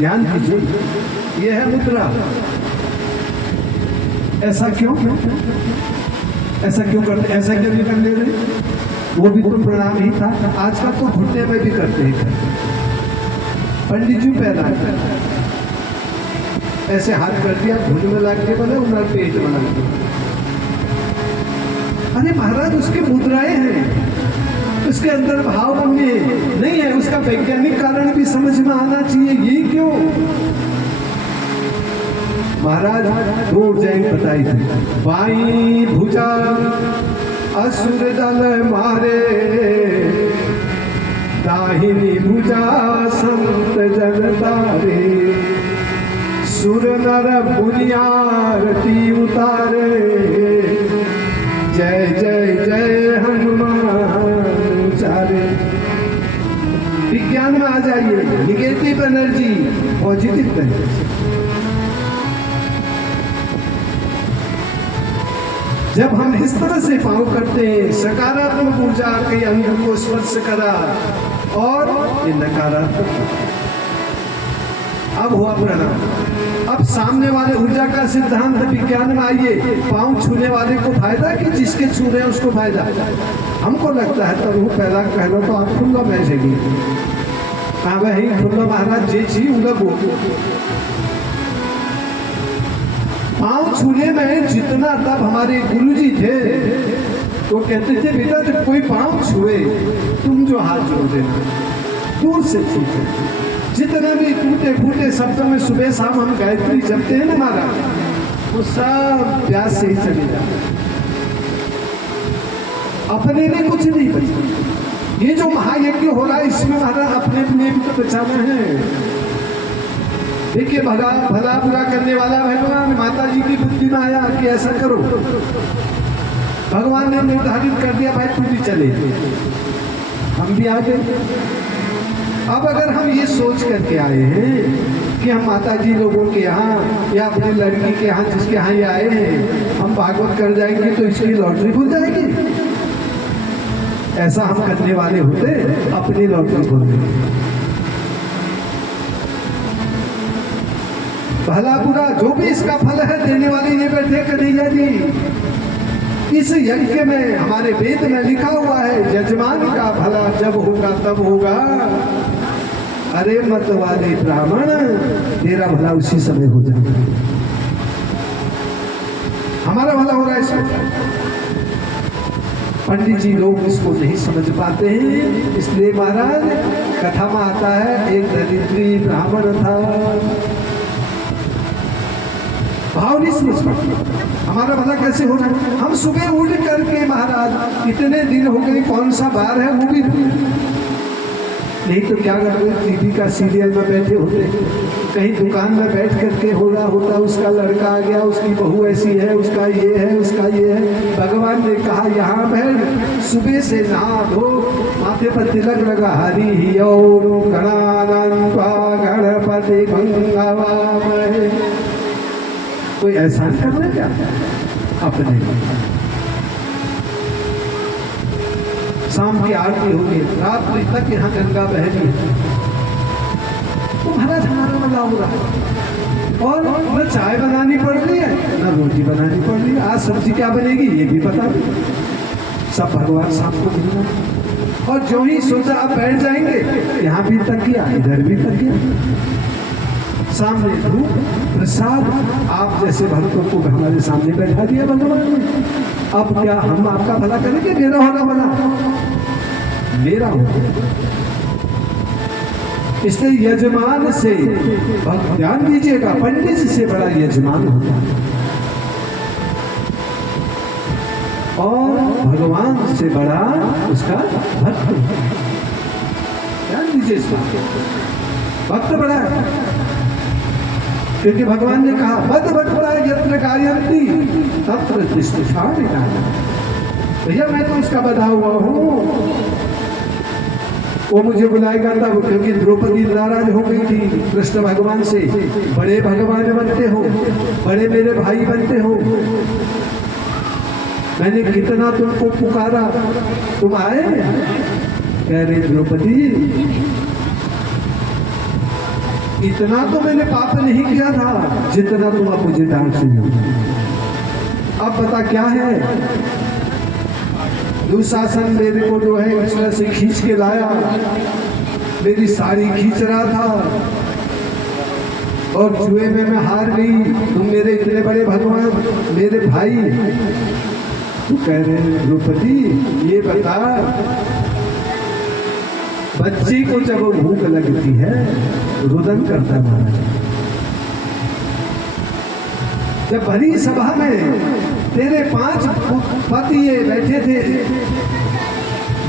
ध्यान कीजिए, ये है मुद्रा। ऐसा क्यों करते, ऐसा क्यों नहीं करने रहे? वो भी तो प्रणाम ही था। आजकल तो घुटने में भी करते हैं। पंडित जी पहला ऐसे हाथ कर दिया, घुटने में लग के बोले उनका पेट बना दिया। अरे महाराज, उसके मुद्राएं हैं, उसके अंदर भाव बनने नहीं है, उसका वैज्ञानिक कारण भी समझ में आना चाहिए। ये क्यों? महाराज दो ऊर्जाएं बताई थी। बाई भुजा असुर दल मारे, दाहिनी भुजा संत जन तारे, सुर नर मुनियारती उतारे, जय जय जय हनुमान चारे। विज्ञान में आ जाइए, निगेटिव एनर्जी, पॉजिटिव एनर्जी। जब हम इस तरह से पाँव करते हैं, सकारात्मक ऊर्जा के अंग को स्पर्श करा और ये नकारात्मक। अब हुआ प्रणाम। अब सामने वाले ऊर्जा का सिद्धांत विज्ञान में आइए। पाँव छूने वाले को फायदा कि जिसके छू रहे हैं उसको फायदा? हमको लगता है तब वो पहला कहलो तो आप खुल्ला बैठेगी। हाँ भाई खुल्ला महाराज जे छी उलगो। पाँव छूने में जितना तब हमारे गुरुजी थे तो कहते थे बेटा जब कोई पाँव छुए तुम जो हाथ जोड़ देना, दूर से छूटे। जितने भी टूटे फूटे शब्दों में सुबह शाम हम गायत्री जपते हैं ना महाराज, वो सब प्यास से ही चले जाते, अपने में कुछ नहीं बचा। ये जो महायज्ञ हो रहा है इसमें महाराज अपने भी तो बचाना है। देखिए भला बुरा करने वाला भगवान माता जी की बुद्धि में आया कि ऐसा करो, भगवान ने निर्धारित कर दिया भाई तू भी चले, हम भी आ गए। अब अगर हम ये सोच करके आए हैं कि हम माता जी लोगों के यहाँ या अपनी लड़की के यहाँ जिसके यहाँ ये आए हैं हम भागवत कर जाएंगे तो इसकी लॉटरी खुल जाएगी। ऐसा हम करने वाले होते अपनी लॉटरी खोल देंगे। भला बुरा जो भी इसका फल है देने वाले ये बैठे कन्हैया जी। इस यज्ञ में हमारे वेद में लिखा हुआ है यजमान का भला जब होगा तब होगा। अरे मत वाले ब्राह्मण तेरा भला उसी समय हो जाएगा। हमारा भला हो रहा है इसमें। पंडित जी लोग इसको नहीं समझ पाते हैं, इसलिए महाराज कथा में आता है एक दरिद्री ब्राह्मण था। भाव नहीं समझ पाते हमारा भला कैसे हो रहा है। हम सुबह उठ करके महाराज इतने दिन हो गए, कौन सा बार है वो भी नहीं तो क्या करते, टीवी का सीरियल में बैठे होते, कहीं दुकान में बैठ करके हो रहा होता उसका लड़का आ गया, उसकी बहू ऐसी है, उसका ये है, उसका ये है। भगवान ने कहा यहाँ बैठ, सुबह से नहा धो, माथे पर तिलक लगा, हरि ओम गणानान्त्वा गणपति भंगवामहे। कोई एहसान करना क्या अपने? शाम की आरती होगी, रात तक यहाँ गंगा बह रही है, तो महाराज हमारा भला हो रहा है। और न चाय बनानी पड़ रही है न रोटी बनानी पड़ रही है। आज सब्जी क्या बनेगी ये भी पता नहीं, सब भगवान साहब को मिलना। और जो ही सोचा आप बैठ जाएंगे, यहाँ भी तक किया, इधर भी तक किया, सामने धूप प्रसाद आप जैसे भक्तों को हमारे सामने बैठा दिया भगवान ने। अब क्या हम आपका भला करेंगे? मेरा होगा भला, मेरा होगा। इसलिए यजमान से ध्यान दीजिएगा, पंडित से बड़ा यजमान होता है और भगवान से बड़ा उसका भक्त। ध्यान दीजिए, भक्त बड़ा है क्योंकि भगवान ने कहा बद बड़ा यत्र गायंती तत्र तिष्ठति। भैया मैं तो उसका बधा हुआ हूँ, वो मुझे बुलाएगा तब, क्योंकि द्रौपदी नाराज हो गई थी कृष्ण भगवान से। बड़े भगवान बनते हो, बड़े मेरे भाई बनते हो, मैंने कितना तुमको पुकारा, तुम आए? कह रही द्रौपदी इतना तो मैंने पाप नहीं किया था जितना तुम अब मुझे डांट रही हो। अब बता क्या है? दुशासन मेरे को जो है इस तरह से खींच के लाया, मेरी साड़ी खींच रहा था और जुए में मैं हार गई। तुम मेरे इतने बड़े भगवान, मेरे भाई, तू कह रहे द्रौपदी ये बता, बच्ची को जब भूख लगती है रुदन करता है महाराज। जब भरी सभा में तेरे 5 पति ये बैठे थे,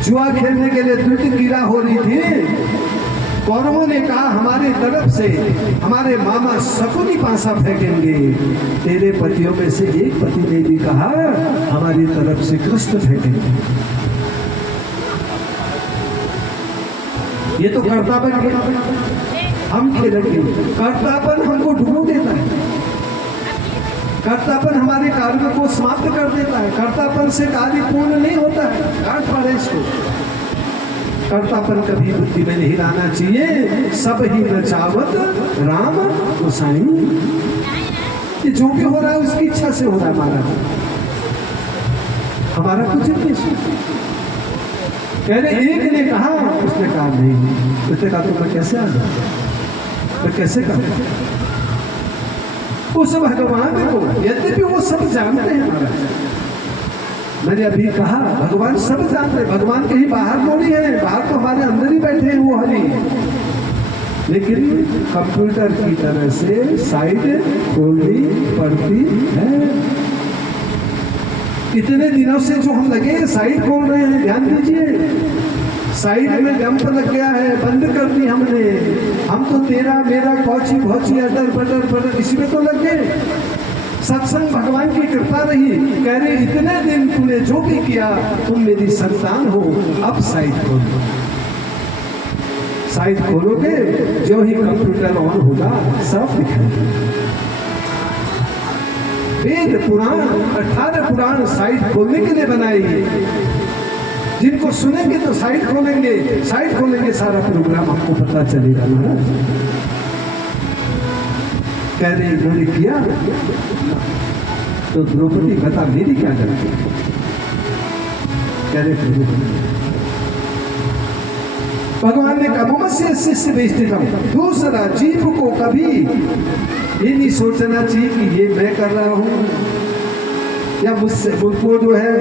जुआ खेलने के लिए दुर्द गिरा हो रही थी, कौरवों ने कहा हमारे तरफ से हमारे मामा शकुनी पासा फेंकेंगे। तेरे पतियों में से एक पति ने भी कहा हमारी तरफ से कृष्ण फेंकेंगे। ये तो कर्तापन हम खेलेंगे। कर्तापन हमको डुबो देता है, कर्तापन हमारे कार्य को समाप्त कर देता है। कर्तापन से कार्य पूर्ण नहीं होता है। गांठ मारे इसको। कर्तापन कभी बुद्धि में नहीं लाना चाहिए। सब ही नचावत राम गोसाई। ये जो भी हो रहा है उसकी इच्छा से हो रहा है महाराज, हमारा कुछ नहीं। कह रहे एक ने कहा, उसने कहा नहीं। उसने कहा तो मैं कैसे आ जाऊं, मैं कैसे करूं? उस भगवान को यद्यपि वो सब जानते हैं महाराज, मैंने अभी कहा भगवान सब जानते, भगवान कहीं बाहर थोड़ी है, बाहर तो हमारे अंदर ही बैठे हैं वो हरि। लेकिन कंप्यूटर की तरह से साइड खोलनी पड़ती है। इतने दिनों से जो हम लगे साइड खोल रहे हैं, ध्यान दीजिए, साइड में जंप लग गया है, बंद कर दी हमने। हम तो तेरा मेरा कौची भौची अदर बदर बदर इसी में तो लग गए। सत्संग भगवान की कृपा रही। कह रहे इतने दिन तूने जो भी किया, तुम मेरी संतान हो, अब साइड खोलो। साइड खोलोगे, जो ही कंप्यूटर ऑन होगा सब दिखाएगा। वेद पुराण 18 पुराण साइड खोलने के लिए बनाई। जिनको सुनेंगे तो साइड खोलेंगे, साइड खोलेंगे सारा प्रोग्राम आपको पता चलेगा ना। कह रहे इन्होंने किया तो द्रौपदी बता मेरी क्या गलती? कह रहे भगवान ने कहा से शिष्य भेजते था। दूसरा जीव को कभी ये नहीं सोचना चाहिए कि ये मैं कर रहा हूं या मुझसे मुझको जो है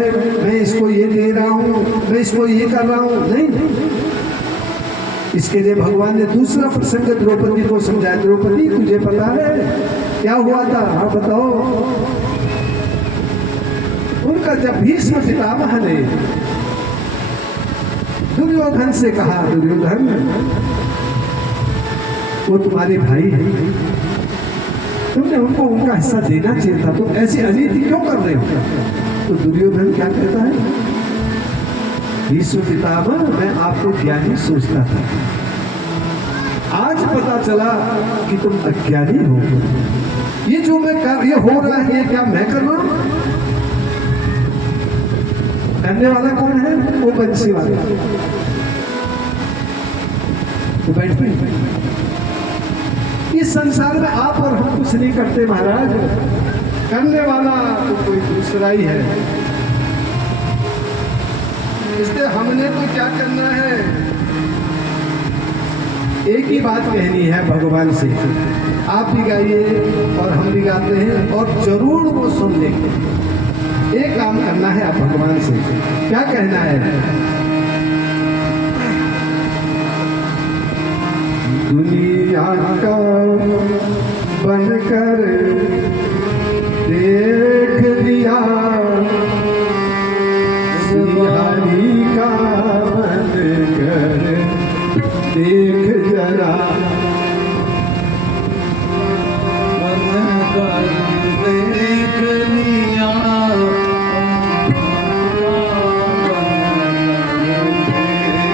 मैं इसको ये दे रहा हूं, मैं इसको ये कर रहा हूं। नहीं, इसके लिए भगवान ने दूसरा प्रसंग द्रौपदी को समझाया। द्रौपदी तुझे पता है क्या हुआ था? हाँ बताओ। उनका जब भीष्म पितामह ने दुर्योधन से कहा, दुर्योधन वो तुम्हारे भाई हैं, तुमने उनको उनका हिस्सा देना चाहिए था, तुम ऐसी अनीति क्यों कर रहे हो? तो दुर्योधन क्या कहता है? भीष्म पितामह मैं आपको ज्ञानी सोचता था, आज पता चला कि तुम अज्ञानी हो। ये जो मैं कर, ये हो रहा है, ये क्या मैं कर रहा हूं? करने वाला कौन है? वो बंसी वाला। तो बैठ इस संसार में आप और हम कुछ नहीं करते महाराज, करने वाला तो कोई दूसरा ही है। इसलिए हमने तो क्या करना है, एक ही बात कहनी है भगवान से। आप भी गाइए और हम भी गाते हैं और जरूर वो सुन लेंगे। एक काम करना है आप भगवान से, क्या कहना है? दुनिया का बनकर देख लिया, हरि का बनकर देख जरा, बनकर देख लिया,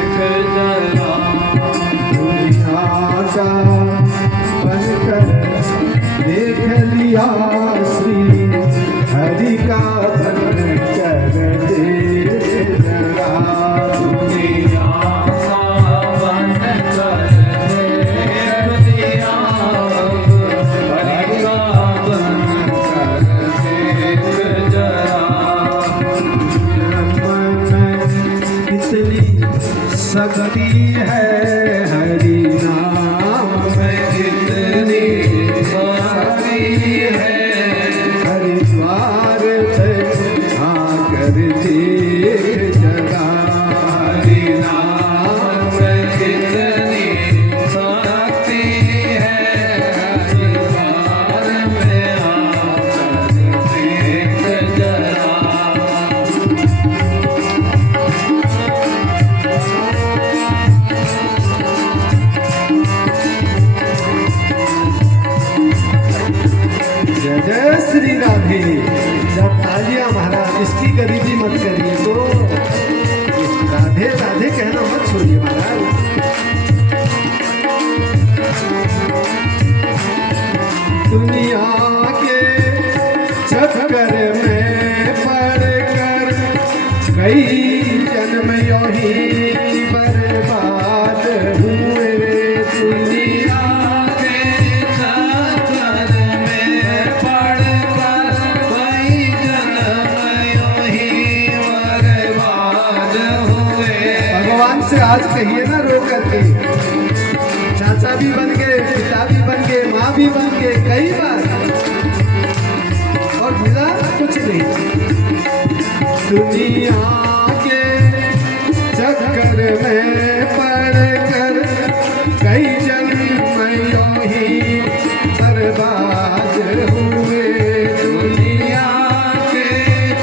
देख जरा, दुनिया का बनकर देख लिया, श्री हरि का बनकर देख जरा, दुनिया का बनकर देख लिया, आज कहिए ना रो करके, चाचा भी बन गए, पिता भी बन गए, माँ भी बन गए कई बार, और मिला कुछ नहीं। दुनिया के चक्कर में पड़कर कई जन्म यूं ही बर्बाद हुए। दुनिया के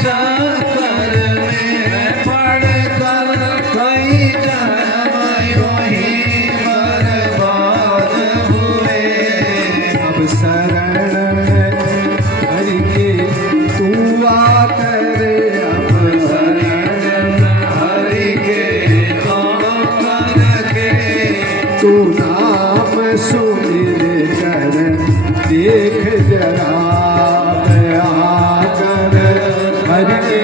चक्कर में पड़कर कई जन्म यूं ही बर्बाद हुए। अब शरण हरि के तू आकर, अब शरण हरि के करके तू नाम सुमिर कर देख जरा। आकर हरि के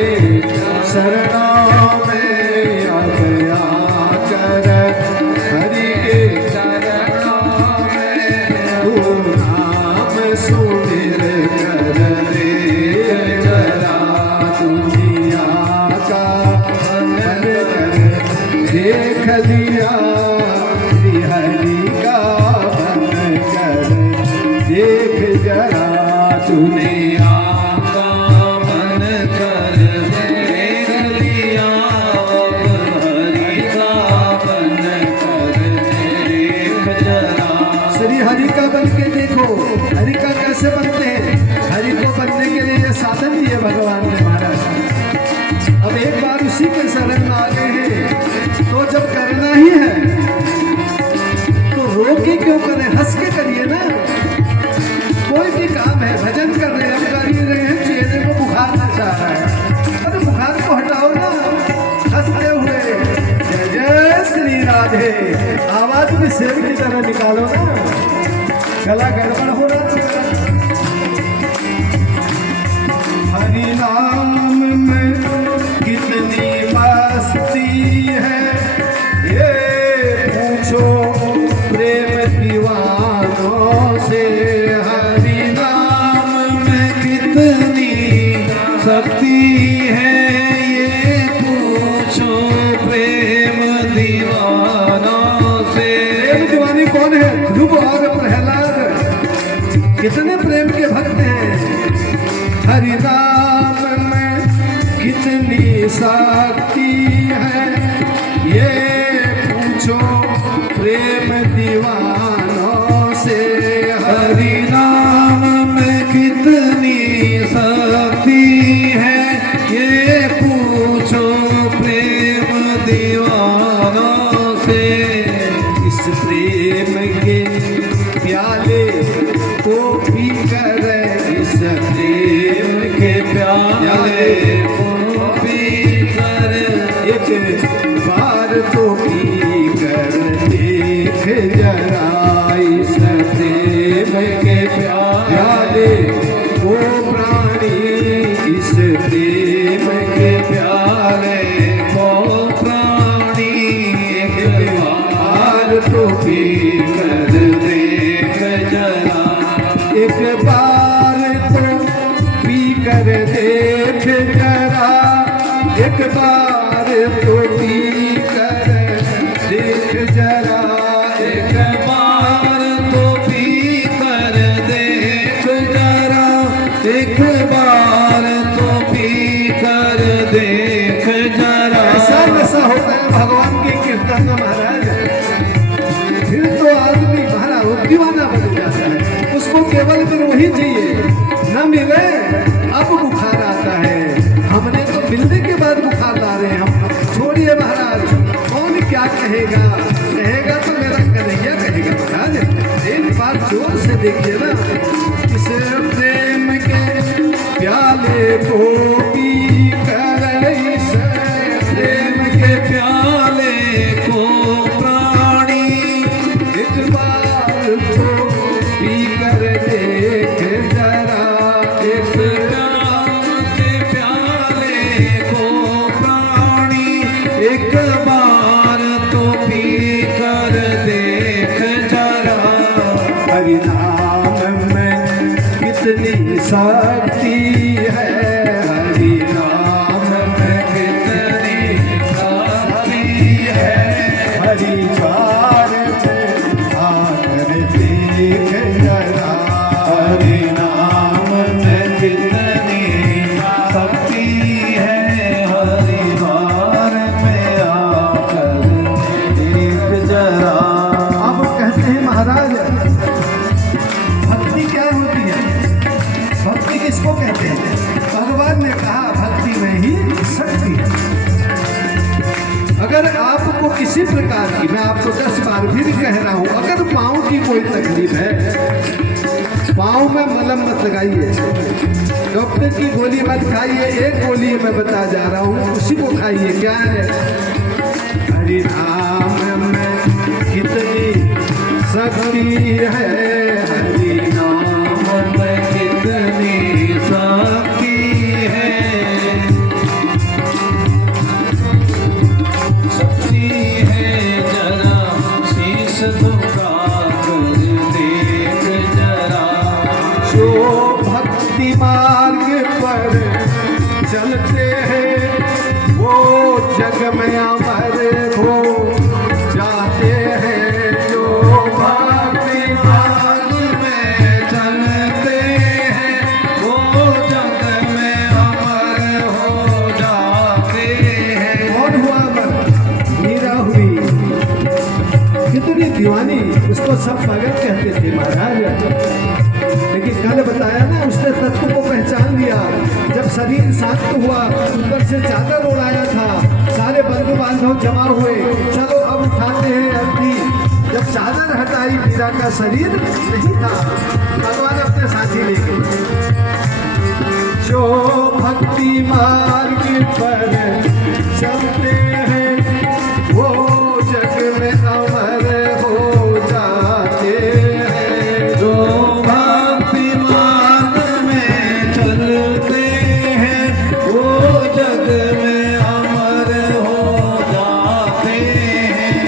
शरणों में, अब आकर हरि के शरणों में तू नाम सुमिर कर देख जरा। दुनिया का बन कर देख लिया, हरि का बन कर देख जरा। तूने दुनिया का मन कर देख लिया, अब हरि का बन कर देख जरा। श्री हरि का बन के देखो। हरि का कैसे बनते हैं? हरि को बनने के लिए ये साधन दिए भगवान ने महाराज। अब एक बार उसी के शरण में आ गए हैं तो जब करना ही है तो रो के क्यों करें, हंस के करिए ना। कोई भी काम है, भजन कर रहे हैं, हम कर ही रहे हैं, चेहरे को बुखार ना चाह रहा है, अरे बुखार को हटाओ ना, हंसते हुए जय जय श्री राधे आवाज भी शेर की तरह निकालो ना, गला गड़बड़ हो रहा है। हरि नाम में कितनी मस्ती है, ये पूछो प्रेम दीवानों से। हरि नाम में कितनी शक्ति है, ये पूछो प्रेम दीवानों से। प्रेम दीवानी कौन है? ध्रुव और प्रहलाद कितने प्रेम के भक्त हैं। हरि नाम में कितनी शक्ति है, ये पूछो प्रेम दीवानों से। हरि नाम में कितनी शक्ति है, ये पूछो प्रेम दीवानों से। इस प्रेम के प्याले को पी कर, इस प्रेम के प्याले को पी कर एक बार तो पी कर देख जरा। इस प्रेम के प्याले को प्राणी, इस प्रेम के प्याले को प्राणी एक बार तो पी कर देख जरा। एक बार तो पी कर देख जरा। एक बार तो पी कर देख जरा। एक बार तो पी कर देख जरा। एक बार तो पी कर देख जरा। ऐसा नशा होता है भगवान की कीर्तन में महाराज, फिर तो आदमी महाराज दीवाना बन जाता है। उसको केवल फिर वही चाहिए, न मिले अब बुखार आता है। हमने तो मिलने के बाद बुखार ला रहे हैं हम। छोड़िए महाराज, कौन क्या कहेगा, कहेगा तो मेरा कन्हैया कहेगा महाराज। एक बार जोर से देखिए ना, इस प्रेम के प्याले को पी कर, इस प्रेम के प्याले को प्राणी एक बार तो पी कर देख जरा। एक के प्याले को प्राणी एक बार तो पी कर देख जरा। हरि नाम में कितनी शक्ति है, हरि नाम में कितनी शक्ति है, पाँव में मलम मत लगाइए, डॉक्टर की गोली मत खाइए, एक गोली मैं बता जा रहा हूँ उसी को खाइए। क्या है? हरि नाम में कितनी शक्ति है, हरि नाम में कितनी शक्ति है, शक्ति है जरा शीश झुका कर देख जरा। जो भक्ति मार्ग पर चलते हैं वो जग में अमर हो जाते हैं। जो भक्ति मार्ग में चलते हैं वो जग में अमर हो जाते हैं। कौन हुआ अमर? मीरा हुई। कितनी दीवानी, उसको सब भगत कहते थे महाराज। लेकिन कल बताया ना, उसने तत्व को पहचान लिया। जब शरीर शांत हुआ, ऊपर से चादर उड़ाया था, सारे बंधु बांधव जमा हुए, चलो अब उठाते हैं अर्थी। जब चादर हटाई, मीरा का शरीर नहीं था, भगवान अपने साथी ले गए। जो भक्ति मार्ग पर चलते हैं वो जग में अमर हो जाते हैं। जो भक्ति मार्ग में चलते हैं वो जग में अमर हो जाते हैं।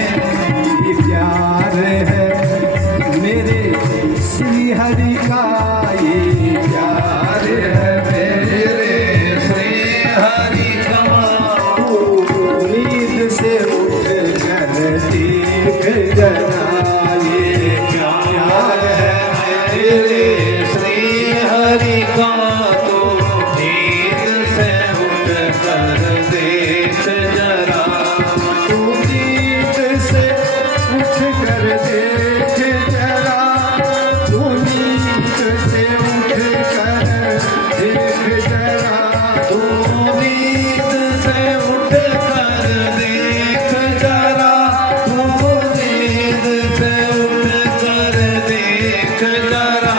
ये प्यार है मेरे श्री हरि का, ये प्यार है मेरे श्री हरि का। नींद से उठ कर देख जरा, ये प्यार है मेरे श्री हरि का, तो नींद से उठ कर देख जरा। तू नींद से उठ कर देख जरा, तू नींद से उठ कर देख जरा। तू नींद से उठ कर देख जरा, तू नींद से उठ कर देख जरा।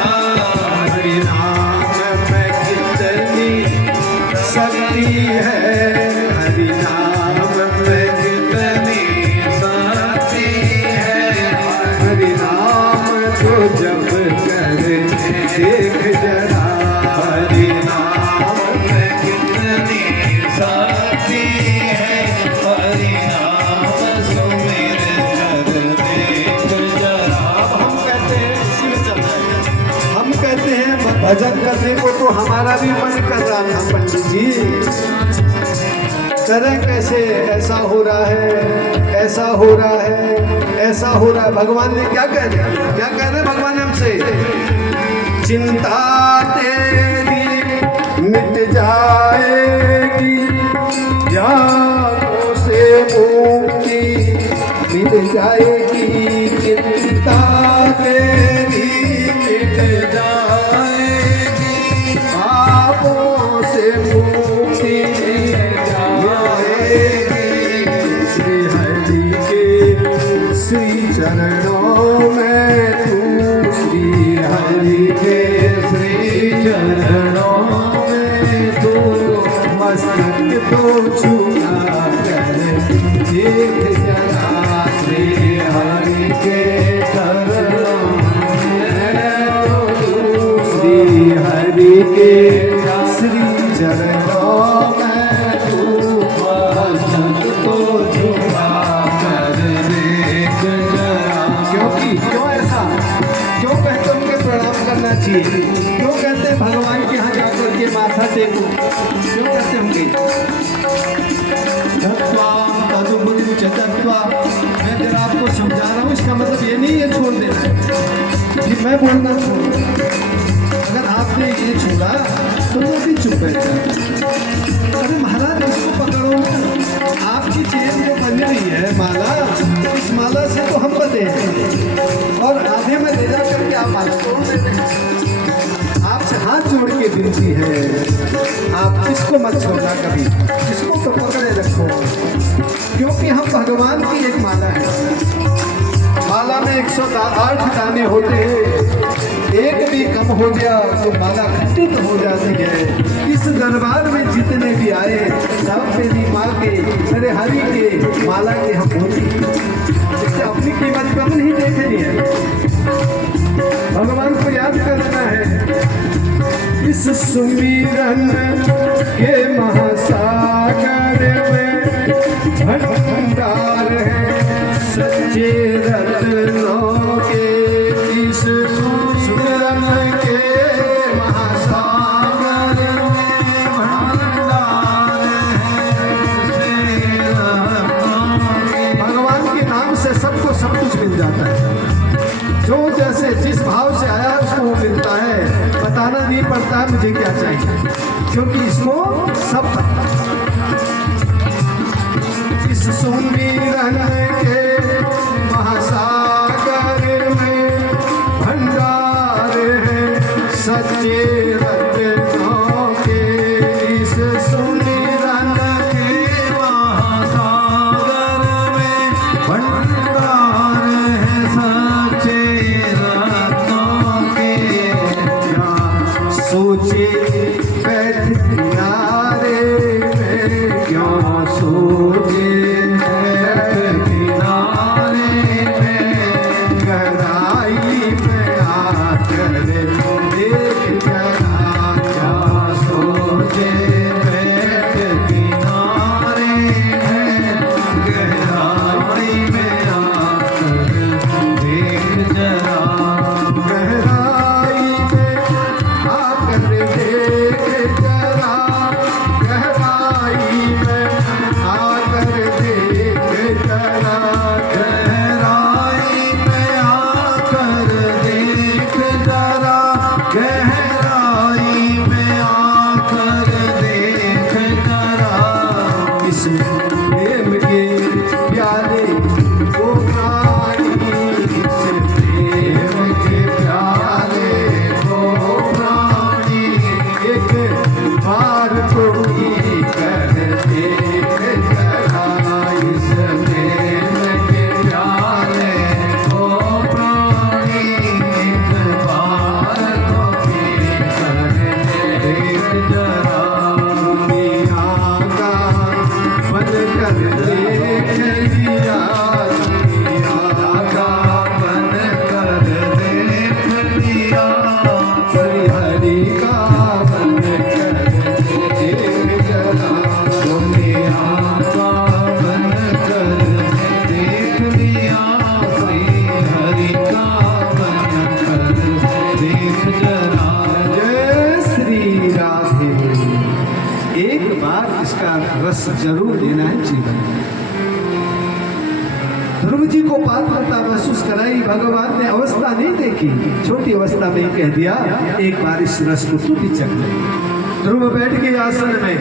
हरि नाम में कितनी शक्ति है, हरि नाम में कितनी शक्ति है, हरि नाम को जप कर देख जरा। हरि नाम में कितनी शक्ति है, हरि नाम सुमिर कर देख जरा। हम कहते हैं शिव चंद्र, हम कहते हैं भजन करने को तो हमारा भी मन कर रहा था पंडित जी, करें कैसे? ऐसा हो रहा है, ऐसा हो रहा है, ऐसा हो रहा है। भगवान ने क्या कह रहे? क्या कह रहे भगवान हमसे? चिंता तेरी मिट जाएगी, यादों से मुक्ति मिट जाएगी। चिंता तेरी मिट जाएगी, पापों से मुक्ति मिल जाएगी। श्री हरि के श्री चरणों में तू, श्री हरि के श्री चरणों में तू, मस्तक तो झुका कर देख जरा। श्री हरि के चरणों में तू, श्री हरि के श्री चरणों में तू, मस्तक तो झुका कर देख जरा। क्योंकि क्यों ऐसा? क्यों कहते हैं उनके प्रणाम करना चाहिए? क्यों कहते हैं भगवान के यहाँ जाकर के माथा टेको? क्यों कहते होंगे? धत्वा तदुबुद्धि चतत्वा। मैं जरा आपको समझा रहा हूँ, इसका मतलब ये नहीं है छोड़ देना कि मैं बोलना छोड़। अगर आपने ये छोड़ा तो वो भी चुप बैठा। अरे महाराज इसको पकड़ो ना, आपकी चेन जो बन रही है माला, इस माला से तो हम बंधे हैं और आधे में ले जा करके आप माला तोड़ देते हैं। आपसे हाथ जोड़ के विनती है, आप इसको मत छोड़ना कभी, इसको तो पकड़े रखो। क्योंकि हम भगवान की एक माला है। माला में 108 दाने होते हैं, एक भी कम हो गया तो माला खंडित हो जाती है। इस दरबार में जितने भी आए सब मेरी माँ के, मेरे हरि के माला के हम होती, इससे अपनी कीमत कम नहीं देखनी है, भगवान को याद करना है। इस सुमिरन के महासागर में भंडार है सच्चे रत्नों के। इस सुमिरन के महासागर में भंडार है। भगवान के नाम से सबको सब कुछ मिल जाता है। जो जैसे जिस भाव से आया उसको वो मिलता है, बताना नहीं पड़ता है मुझे क्या चाहिए, क्योंकि इसको सब पता है। इस सुमिरन के महासागर में भंडार है सच्चे रत्नों के। इस सुमिरन के महासागर में भंडार है सच्चे रत्नों के। सोचे बैठ किनारे में, क्यों सोचे बैठ किनारे में, गहराई में आकर देख जरा। क्या सोचे बैठ किनारे में, गहराई में आकर देख जरा। गहराई में आकर देख जरा, गहराई में आकर देख जरा। गहराई में आकर देख जरा, गहराई में आकर देख जरा। इस प्रेम के प्याले को प्राणी, इस प्रेम के प्याले को प्राणी, एक बार को ही कर देख जरा। इस प्रेम के प्याले को प्राणी, एक बार को ही कर देख जरा। दुनिया का बन कर देख लिया, दुनिया का बन कर देख लिया, श्री हरि का बन कर देख जरा। दुनिया का बन कर देख लिया, श्री हरि का बन कर देख जरा। जय श्री राधे। एक बार इसका रस जरूर लेना है जीवन में। ध्रुव जी को पात्रता महसूस कराई, भगवान ने अवस्था नहीं देखी, छोटी अवस्था में ही कह दिया एक बार इस रस को तू भी चख ले। ध्रुव बैठ के आसन में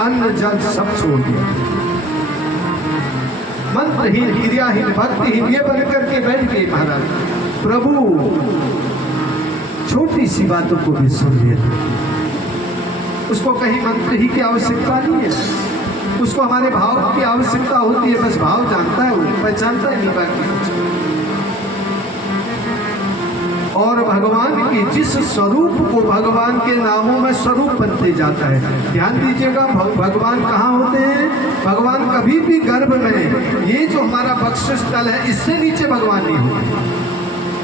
अन्न जल सब छोड़ दिया, मंत्रहीन क्रियाहीन भक्तिहीन ये बन करके बैठ गए महाराज। प्रभु छोटी सी बातों को भी सुन लिया, उसको कहीं मंत्र ही की आवश्यकता नहीं है, उसको हमारे भाव की आवश्यकता होती है, बस भाव जानता है, वो पहचानता ही नहीं बाकी कुछ। और भगवान की जिस स्वरूप को भगवान के नामों में स्वरूप बनते जाता है। ध्यान दीजिएगा, भगवान कहाँ होते हैं? भगवान कभी भी गर्भ में, ये जो हमारा बख्शिश स्थल है इससे नीचे भगवान नहीं होते।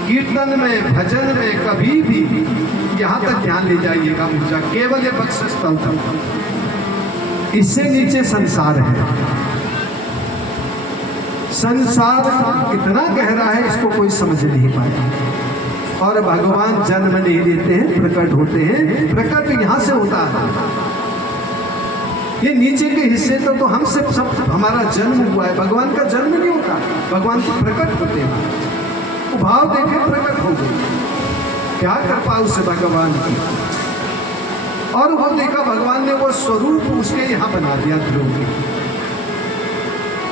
कीर्तन में, भजन में कभी भी यहाँ तक ध्यान ले जाइएगा मुझा, केवल ये बख्शिश स्थल था, इससे नीचे संसार है। संसार इतना गहरा है इसको कोई समझ नहीं पाया। और भगवान जन्म नहीं लेते हैं, प्रकट होते हैं। प्रकट यहाँ से होता है, ये नीचे के हिस्से तो हमसे सब हमारा जन्म हुआ है, भगवान का जन्म नहीं होता, भगवान तो प्रकट होते हैं। वो भाव देखे प्रकट हो गए, क्या कृपा उस भगवान की। और वो देखा भगवान ने वो स्वरूप उसके यहाँ बना दिया ध्रुव के।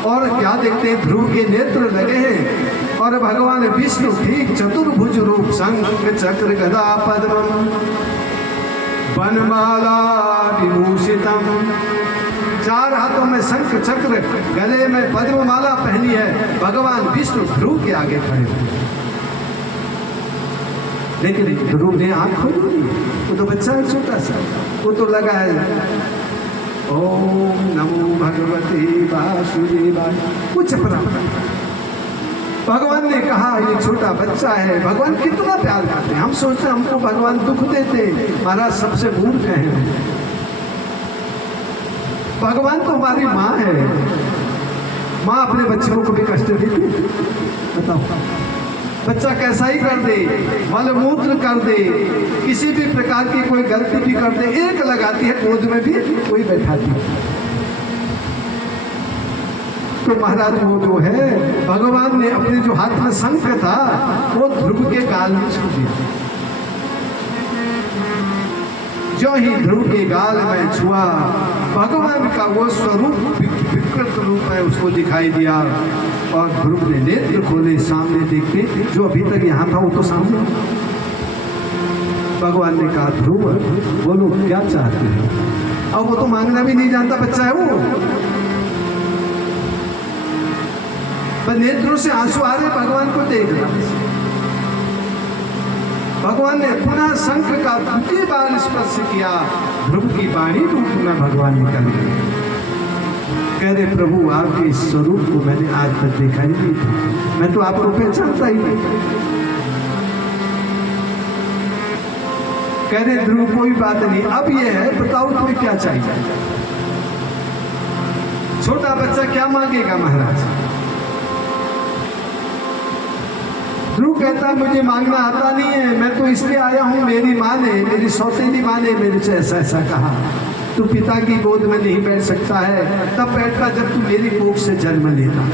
और क्या देखते हैं, ध्रुव के नेत्र लगे हैं और भगवान विष्णु ठीक चतुर्भुज रूप, शंख चक्र गदा पद्म वनमाला विभूषितम, चार हाथों में शंख चक्र, गले में पद्ममाला पहनी है। भगवान विष्णु ध्रुव के आगे खड़े हुए। लेकिन ध्रुव ने आँख खोली नहीं, वो तो बच्चा है छोटा सा, वो तो लगा है ओम नमो भगवते वासुदेवाय, वो चपरा। भगवान ने कहा ये छोटा बच्चा है, भगवान कितना प्यार करते हैं। हम सोचते हैं हमको भगवान दुख देते, महाराज सबसे मूर्ख है। भगवान तो हमारी माँ है, माँ अपने बच्चों को भी कष्ट देती है? बताओ, बच्चा कैसा ही कर दे, मलमूत्र कर दे, किसी भी प्रकार की कोई गलती भी कर दे, एक लगाती है गोद में भी कोई बैठाती है। तो महाराज वो जो है भगवान ने अपने जो हाथ में शंख था वो ध्रुव के गाल में छू दिया। जो ही ध्रुव के गाल में छुआ, भगवान का वो स्वरूप विकृत रूप में उसको दिखाई दिया और ध्रुव ने नेत्र खोले, सामने देखते, जो अभी तक यहाँ था वो तो सामने। भगवान ने कहा ध्रुव बोलो क्या चाहते हो? अब वो तो मांगना भी नहीं जानता, बच्चा है वो, पर नेत्रों से आंसू आ रहे, भगवान को देख रहा। भगवान ने पुनः शंख का दूसरी बार स्पर्श किया, ध्रुव की वाणी रूप में भगवान निकल गए। कह रहे प्रभु आपके इस स्वरूप को मैंने आज तक देखा ही नहीं था, मैं तो आपको पहचानता ही नहीं। कह रहे ध्रुव कोई बात नहीं, अब ये है बताओ तुम्हें क्या चाहिए? छोटा बच्चा क्या मांगेगा महाराज? ध्रुव कहता मुझे मांगना आता नहीं है, मैं तो इसलिए आया हूँ, मेरी माँ ने, मेरी सौतेली माँ ने मेरे से ऐसा ऐसा कहा, तू पिता की गोद में नहीं बैठ सकता है, तब बैठता जब तू मेरी कोख से जन्म लेता।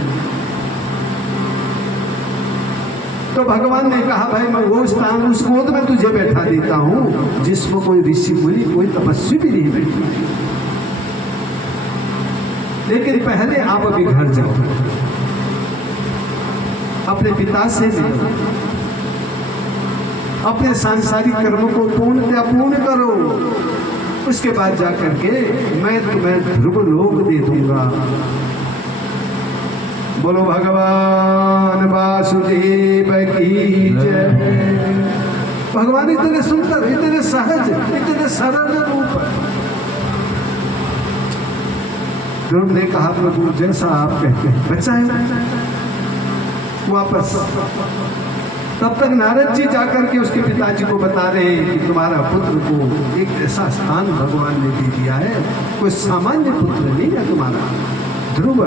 तो भगवान ने कहा भाई मैं वो स्थान उस गोद में तुझे बैठा देता हूँ जिसमें कोई ऋषि मुनि कोई तपस्वी भी नहीं बैठी, लेकिन पहले आप अभी घर जाओ, अपने पिता से मिलो, अपने सांसारिक कर्मों को पूर्ण करो, उसके बाद जाकर के मैं तुम्हें ध्रुव लोक दे दूंगा। बोलो भगवान वासुदेव की जय। भगवान इतने सुंदर, इतने सहज, इतने सरल रूप। ध्रुव ने कहा प्रभु जैसा आप कहते हैं, बच्चा है वापस। तब तक नारद जी जाकर के उसके पिताजी को बता रहे हैं कि तुम्हारा पुत्र को एक ऐसा स्थान भगवान ने दे दिया है, कोई सामान्य पुत्र नहीं है तुम्हारा, ध्रुव।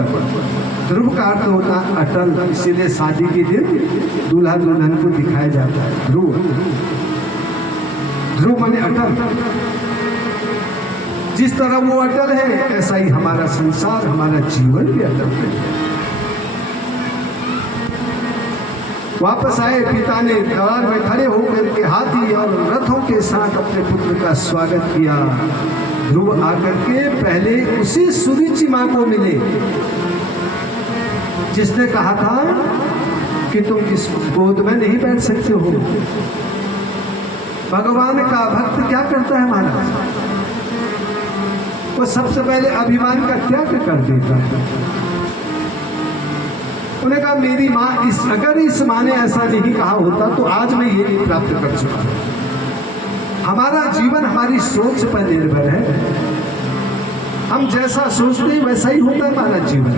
ध्रुव का अर्थ होता है अटल, इसीलिए शादी के दिन दूल्हा दुल्हन को दिखाया जाता है ध्रुव। ध्रुव माने अटल, जिस तरह वो अटल है ऐसा ही हमारा संसार, हमारा जीवन भी अटल है। वापस आए, पिता ने दरबार में खड़े होकर के हाथी और रथों के साथ अपने पुत्र का स्वागत किया। ध्रुव आकर के पहले उसी सुरुचि मां को मिले जिसने कहा था कि तुम इस गोद में नहीं बैठ सकते हो। भगवान का भक्त क्या करता है महाराज? वो सबसे पहले अभिमान का त्याग कर देता है। उन्होंने कहा मेरी माँ अगर इस माँ ने ऐसा नहीं कहा होता तो आज मैं ये नहीं प्राप्त कर चुका। हमारा जीवन हमारी सोच पर निर्भर है, हम जैसा सोचते हैं वैसा ही होता है हमारा जीवन।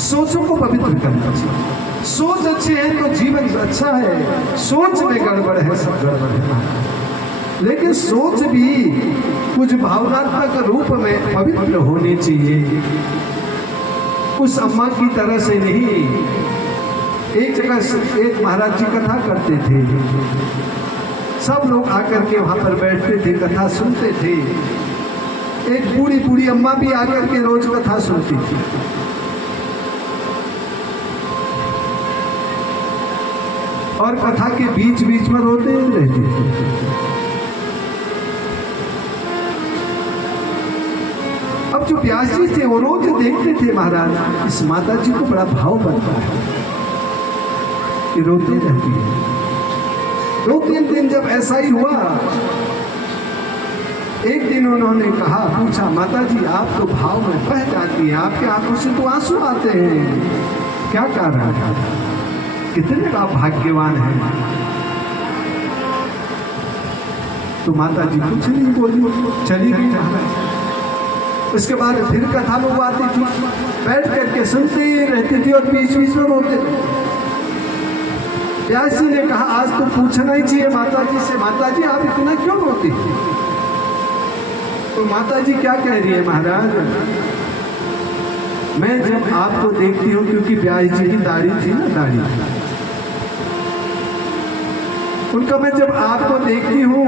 सोचों को पवित्र करना चाहिए, सोच अच्छी है तो जीवन अच्छा है, सोच में गड़बड़ है सब गड़बड़ है। लेकिन सोच भी कुछ भावनात्मक रूप में पवित्र होनी चाहिए, उस अम्मा की तरह से नहीं। एक जगह एक महाराज जी कथा करते थे, सब लोग आकर के वहां पर बैठते थे, कथा सुनते थे। एक बूढ़ी बूढ़ी अम्मा भी आकर के रोज कथा सुनती थी। और कथा के बीच बीच में रोते रहती थी। अब जो व्यास जी थे वो रोज देखते थे महाराज इस माता जी को बड़ा भाव बनता है कि रोती रहती है। 2-3 दिन जब ऐसा ही हुआ, एक दिन उन्होंने कहा, पूछा माता जी आप तो भाव में बह जाती हैं, आपके आंखों से तो आंसू आते हैं, क्या कारण है? कितने आप भाग्यवान हैं। तो माता जी कुछ नहीं बोली, चली गई महाराज। उसके बाद फिर कथा लोग आती थी, बैठ करके सुनती रहती थी और बीच बीच में रोते थे। व्यास जी ने कहा आज तो पूछना ही चाहिए माता जी से, माता जी आप इतना क्यों रोती? तो माता जी क्या कह रही है महाराज, मैं जब आपको देखती हूँ, क्योंकि व्यास जी की दाढ़ी थी ना, दाढ़ी उनका, मैं जब आपको देखती हूँ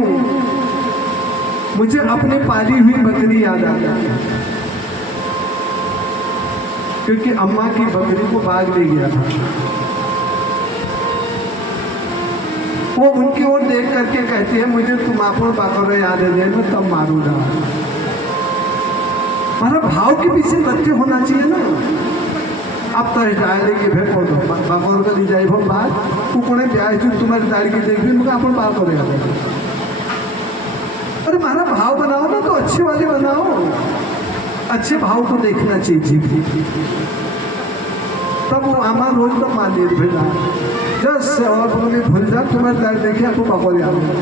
मुझे अपने पाली हुई बकरी याद आ जाती है, क्योंकि अम्मा की बकरी को बाग ले गया था। वो उनकी ओर देख करके कहती है मुझे तुम आपको बाकर याद है मैं तब मारूंगा। हमारा भाव के पीछे तथ्य होना चाहिए ना। अब तो डाले के फिर फोटो बाबर का ली जाए वो बात वो कोने ब्याह जो तुम्हारी दाढ़ी की देख भी मुझे अपन बात कर याद है। अरे हमारा भाव बनाओ ना, तो अच्छे वाले बनाओ, अच्छे भाव को देखना चाहिए जी। तब वो आमा रोज तब मान लिया भेजा जस से और भूल जा तुम्हारे दाढ़ी देखे आपको बाबर याद है।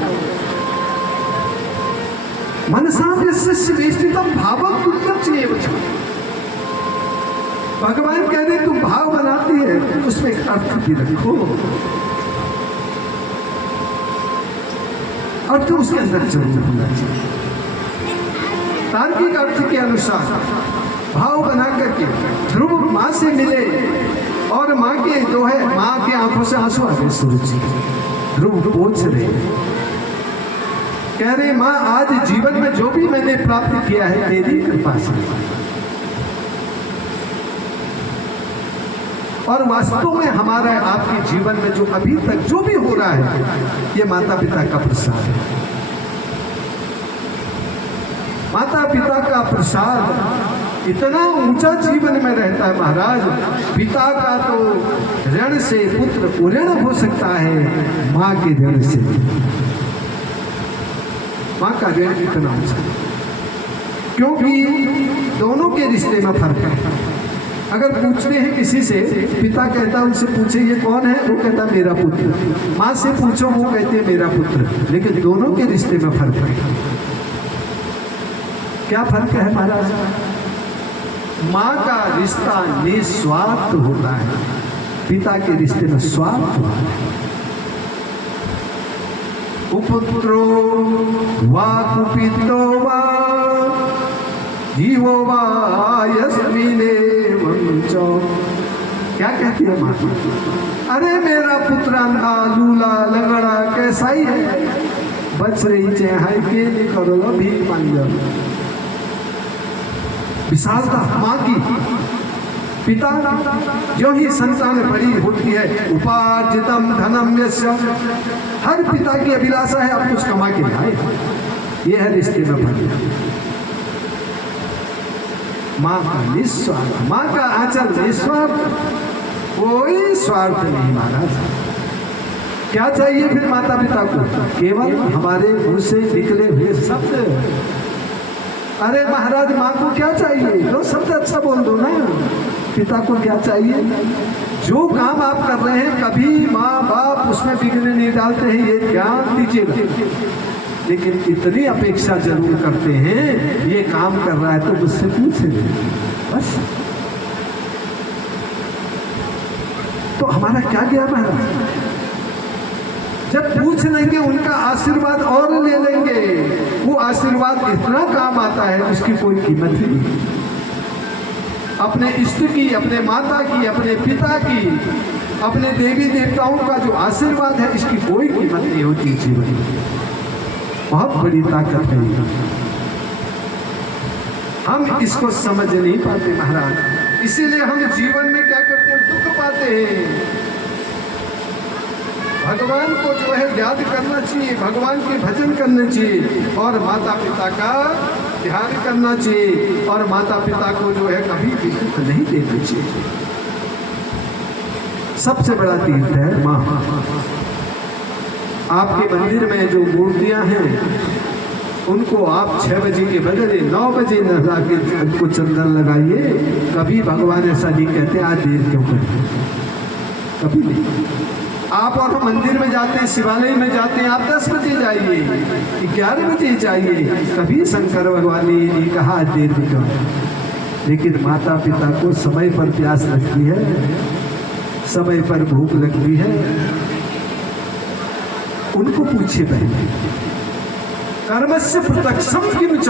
मनसा विशिष्टितम भावक तुल्यम चाहिए बच्चों। भगवान कह रहे तुम भाव बनाती है, उसमें एक अर्थ भी रखो, अर्थ उसके अंदर जरूर होना चाहिए। तार्किक अर्थ के अनुसार भाव बना करके ध्रुव माँ से मिले और माँ के जो है, माँ के आंखों से आंसू आ गए। सूरज जी ध्रुव पूछ रहे, कह रहे माँ आज जीवन में जो भी मैंने प्राप्त किया है तेरी कृपा से, और वास्तव में हमारा आपके जीवन में जो अभी तक जो भी हो रहा है ये माता पिता का प्रसाद है। माता पिता का प्रसाद इतना ऊंचा जीवन में रहता है महाराज। पिता का तो ऋण से पुत्र उऋण हो सकता है, माँ के ऋण से माँ का ऋण कितना ऊंचा, क्योंकि दोनों के रिश्ते में फर्क है। अगर पूछते हैं किसी से, पिता कहता उनसे पूछे ये कौन है, वो कहता मेरा पुत्र। माँ से पूछो, वो कहते हैं मेरा पुत्र। लेकिन दोनों के रिश्ते में फर्क है। क्या फर्क है महाराज? माँ का रिश्ता निस्वार्थ होता है, पिता के रिश्ते में स्वार्थ होता है। पुत्रो वा कुपितो वा जीवो वा यस्मिने वंचो। क्या कहती है माँ? अरे मेरा पुत्र अंधा लूला लगड़ा कैसा ही है, बच रही चाहे के नहीं करोगा भी मान जाओ। विशालता माँ की। पिता जो ही संतान बड़ी होती है, उपार्जितम धनम यस्य, हर पिता की अभिलाषा है अब कुछ कमा के लाए। ये है रिश्ते में बड़ी माँ का निस्वार्थ, माँ का आचरण निस्वार्थ, कोई स्वार्थ नहीं महाराज। क्या चाहिए फिर माता पिता को? केवल हमारे मुंह से निकले हुए शब्द। अरे महाराज माँ को क्या चाहिए? दो शब्द अच्छा बोल दो ना। पिता को क्या चाहिए? जो काम आप कर रहे हैं कभी माँ बाप उसमें बिगड़ने नहीं डालते हैं, ये ध्यान दीजिएगा। लेकिन इतनी अपेक्षा जरूर करते हैं, ये काम कर रहा है तो मुझसे पूछे बस। तो हमारा क्या गया महाराज? जब पूछ लेंगे उनका आशीर्वाद और ले लेंगे, वो आशीर्वाद इतना काम आता है उसकी कोई कीमत ही नहीं। अपने इष्ट की, अपने माता की, अपने पिता की, अपने देवी देवताओं का जो आशीर्वाद है इसकी कोई कीमत नहीं होती जीवन में। बहुत बड़ी ताकत है, हम इसको समझ नहीं पाते महाराज। इसीलिए हम जीवन में क्या करते हैं, दुख पाते हैं। भगवान को जो है याद करना चाहिए, भगवान के भजन करना चाहिए और माता पिता का ध्यान करना चाहिए, और माता पिता को जो है कभी भी दुख नहीं देना चाहिए। सबसे बड़ा तीर्थ है माँ। आपके मंदिर में जो मूर्तियां हैं उनको आप 6 बजे के बदले 9 बजे न लाके उनको चंदन लगाइए। कभी भगवान ऐसा नहीं कहते आज देर क्यों करते। कभी नहीं। आप और हम मंदिर में जाते हैं, शिवालय में जाते हैं, आप 10 बजे जाइए, 11 बजे जाइए, कभी शंकर भगवान ने ये नहीं कहा आज देर में जाओ। लेकिन माता पिता को समय पर प्यास लगती है, समय पर भूख लगती है, उनको पूछिए पहले। कर्मस्य प्रत्यक्षम किंच,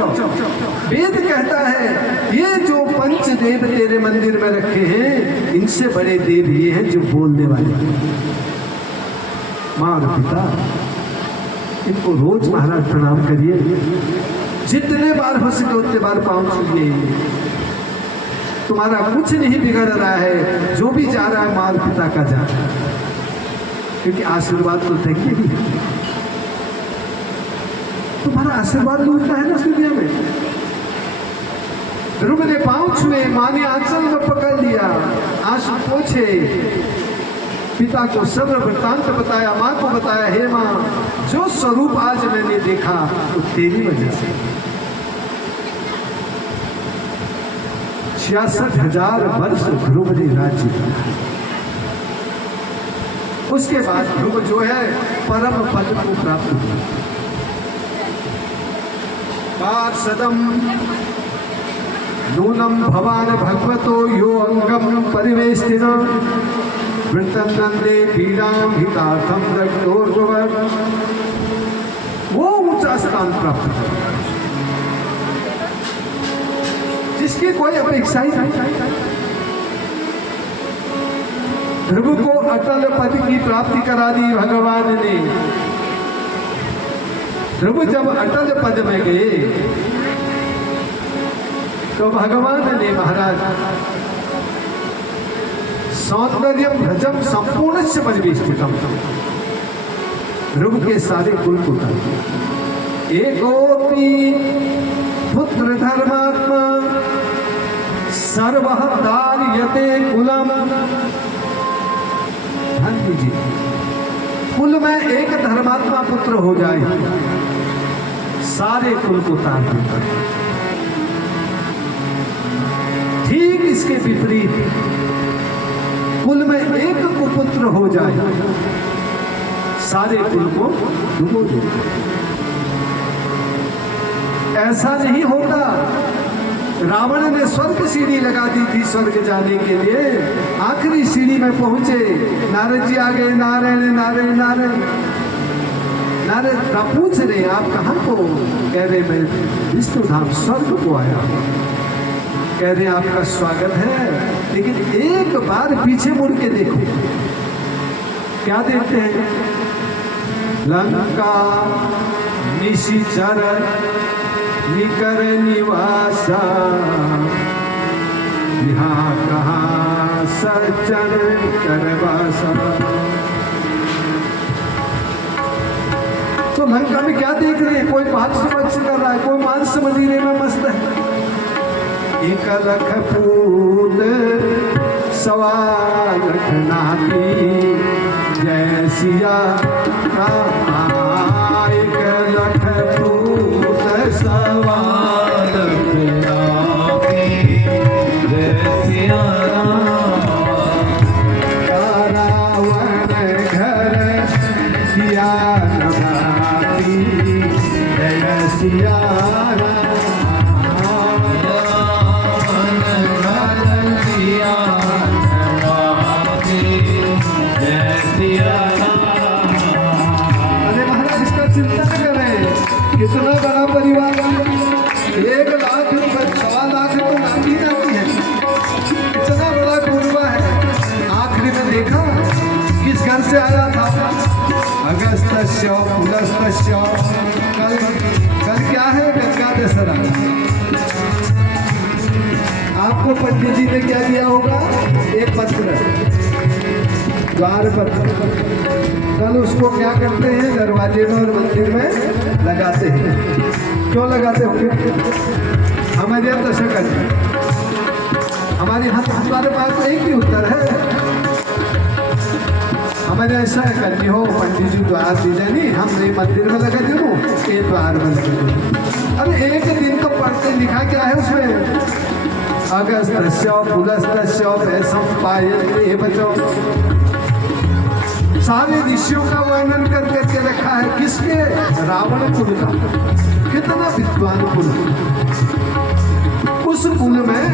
वेद कहता है ये जो पंच देव तेरे मंदिर में रखे हैं, इनसे बड़े देव ये हैं जो बोलने वाले हैं। माँ और पिता, इनको रोज महाराज प्रणाम करिए, जितने बार हो सके उतने बार पाँव छूइए। तुम्हारा कुछ नहीं बिगड़ रहा है, जो भी जा रहा है माँ और पिता का जा रहा है, क्योंकि आशीर्वाद तो देंगे ही। तुम्हारा आशीर्वाद लूटना है ना इस दुनिया में। ध्रुव ने पाँव छुए, माँ ने आंचल में पकड़ लिया, आंसू पोछे, पिता को सर्व वृत्तांत बताया, माँ को बताया, हे माँ जो स्वरूप आज मैंने देखा वो तेरी वजह से। 66,000 वर्ष ध्रुव ने राज्य किया। उसके बाद ध्रुव जो है परम पद को प्राप्त हुआ। पार्षदम नूनम भवान भगवतो यो अंगम परिवेष्टिन वृत्तनंदे पीड़ाम हितार्थम दग्धोर्भवत्। वो ऊंचा स्थान प्राप्त हुआ जिसकी कोई अपेक्षा ही नहीं। ध्रुव को अटल पद की प्राप्ति करा दी भगवान ने। ध्रुव जब अटल पद में गए तो भगवान ने महाराज सौंदर्यम भ्रजम संपूर्ण से परिवेष्टितम, ध्रुव के सारे कुल को उतार दिया। एकोपि पुत्र धर्मात्मा सर्वः धार्यते कुलम। ध्यान जी, कुल में एक धर्मात्मा पुत्र हो जाए, सारे कुल को तार देता। ठीक इसके विपरीत कुल में एक कुपुत्र हो जाए, सारे कुल को डुबो देता। ऐसा नहीं होता। रावण ने स्वर्ग सीढ़ी लगा दी थी स्वर्ग जाने के लिए, आखिरी सीढ़ी में पहुंचे, नारद जी आ गए, नारायण नारायण नारायण। नारद का पूछ रहे आप कहाँ को? कह रहे मैं विष्णु धाम स्वर्ग को आया। कह रहे आपका स्वागत है, लेकिन एक बार पीछे मुड़ के देखो। क्या देखते हैं? लंका निशिचर निकर निवासा, यहाँ कहाँ सज्जन करवासा। तो लंका में क्या देख रहे हैं? कोई बात समझ कर रहा है, कोई मांस मदिरे में मस्त है। एक लख फूल सवा लख नाती, जय सिया राम। एक लख फूल सवा लख नाती, जय सिया राम। रावण घर सिया नभाती, जय सिया राम। चिंता न करें, कितना बड़ा परिवार है। 1 लाख रुपए 1.25 लाख तो नाती नाती है, इतना बड़ा कुनबा है। आखिरी में देखा किस घर से आया था? अगस्त्य पुलस्त्य। कल क्या है? गंगा दशहरा। आपको पंडित जी ने क्या दिया होगा? एक पत्र, द्वार पत्र। कल उसको क्या करते हैं? दरवाजे में और मंदिर में लगाते हैं। क्यों लगाते होंगे? हमारे यहाँ तो शकल, हमारे यहाँ हमारे पास एक ही उत्तर है। हमारे ऐसा है, करनी हो पंडित जी द्वार दीजिए, नहीं हम नहीं मंदिर में लगा दूँ, ये द्वार में लगा दूँ। अरे एक दिन तो पढ़ते लिखा क्या है उसमें? अगस्त्य पुलस्त्य संपायते बचो। सारे ऋषियों का वर्णन कर करके रखा है। किसके? रावण कुल का। कितना विद्वान कुल। उस कुल में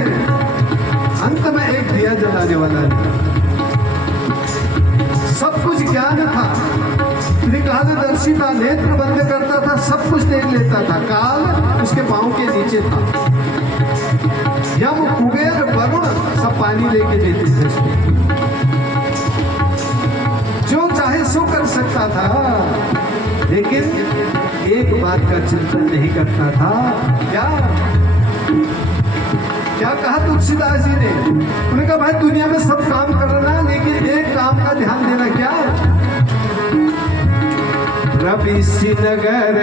अंत में एक दिया जलाने वाला नहीं। सब कुछ ज्ञान था, त्रिकालदर्शी था, नेत्र बंद करता था, सब कुछ देख लेता था। काल उसके पांव के नीचे था। यम कुबेर वरुण सब पानी लेके देते थे उसको। जो चाहे सो कर सकता था, लेकिन एक बात का चिंतन नहीं करता था। क्या कहा तुलसीदास जी ने? उन्होंने कहा भाई दुनिया में सब काम करना, लेकिन एक काम का ध्यान देना। क्या? रवि श्रीनगर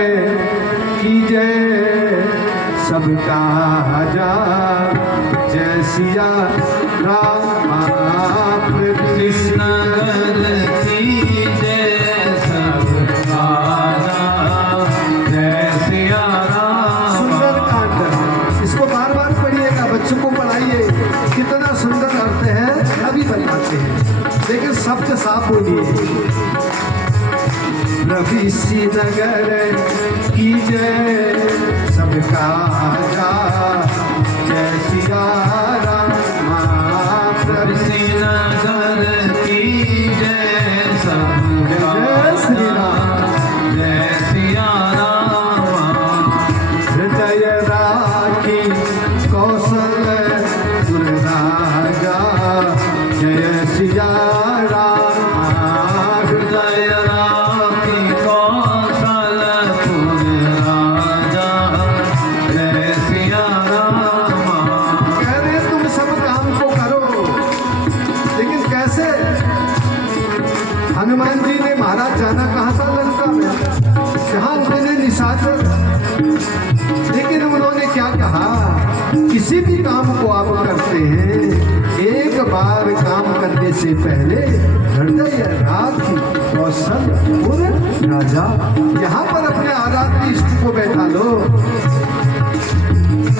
की जय सबका जा, जय सिया राम कृष्ण की जय सबका जा, जय सिया राम। सुंदर कांड, इसको बार बार पढ़िएगा, बच्चों को पढ़ाइए। कितना सुंदर अर्थ है, अभी बताते हैं, लेकिन शब्द साफ बोलिए। रवि श्रीनगर की जय सबका जा, जय सिया राम। रवि श्रीनगर की जय सबका जय श्री राम। जय सिया राम। हृदय राखी कौशल गुर राजा, जय सिया राम। हृदय राखी कौशल पुर राजा, जय सिया राम। कह रहे तुम सब काम को करो, लेकिन कैसे? हनुमान जी ने महाराज जाना कहा था? लंका में, जहां उन्होंने निशाचर। लेकिन उन्होंने क्या कहा? किसी भी काम को आप करते हैं, एक बार काम करने से पहले हृदय राखी कौशल पुर राजा, यहाँ पर अपने आराध्य इष्ट को बैठा लो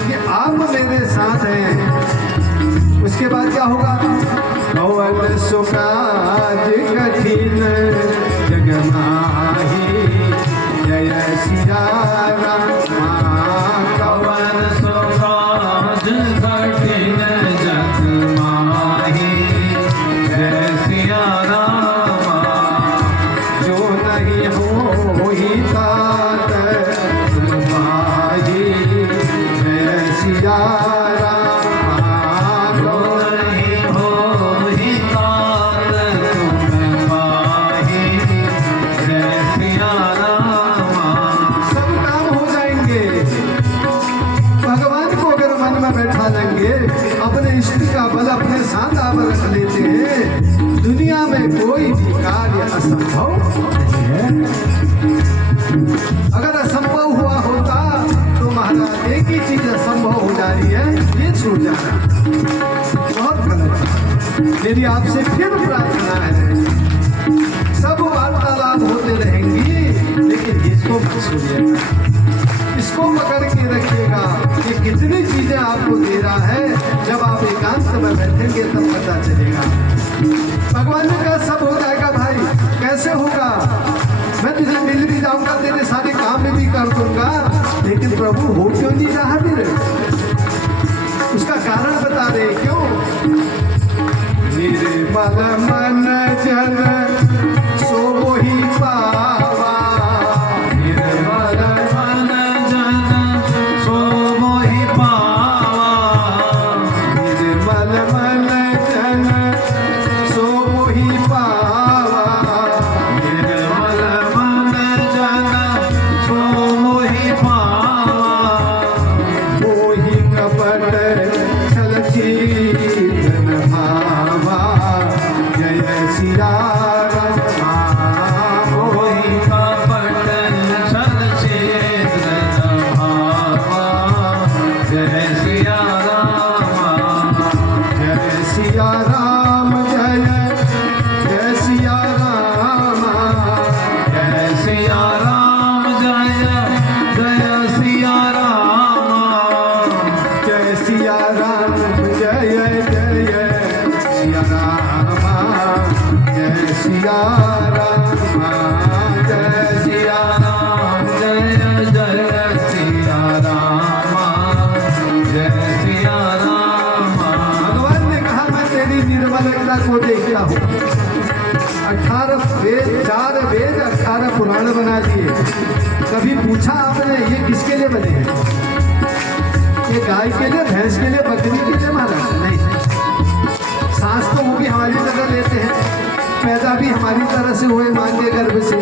कि आप मेरे साथ हैं। उसके बाद क्या होगा? कौन सुकाज कठिन जग माही, जय सिया राम। कवन सुकाज कठिन जग माही, जय सिया राम। जो नहीं हो ही तात माही, जय सिया राम। जो नहीं हो ही तात तुम पाही, जय सिया राम। सब काम हो जाएंगे। भगवान को अगर मन में बैठा लेंगे, अपने इष्ट का बल अपने साथ आप रख लेते हैं, दुनिया में कोई भी कार्य असंभव नहीं है। अगर असंभव हुआ होता तो महाराज एक ही चीज असंभव हो जा रही है, ये छूट जाना बहुत गलत है। मेरी आपसे फिर प्रार्थना है, सब वार्तालाप होते रहेंगी, लेकिन इसको मत सुनिएगा, इसको पकड़ के रखिएगा। ये कितनी चीजें आपको दे रहा है, जब आप एकांत में बैठेंगे तब पता चलेगा। भगवान ने कहा सब हो जाएगा भाई। कैसे होगा? मैं तुझे मिल भी जाऊंगा, तेरे सारे काम में भी कर दूंगा, लेकिन प्रभु हो क्यों नहीं रहा मेरे? उसका कारण बता रहे क्यों? मेरे मन जन सो मोहि पावा, निर्मल मन जन सो मोहि पावा। निर्मल मन जन सो मोहि पावा। निर्मल मन जन सो मोहि पावा। मोहि कपट छल छीन भावा, जय सिया पुराण बना दिए। कभी पूछा आपने ये किसके लिए बने हैं? ये गाय के लिए, भैंस के लिए, बकरी के लिए महाराज? नहीं। सांस तो वो भी हमारी तरह लेते हैं, पैदा भी हमारी तरह से हुए मां के गर्भ से,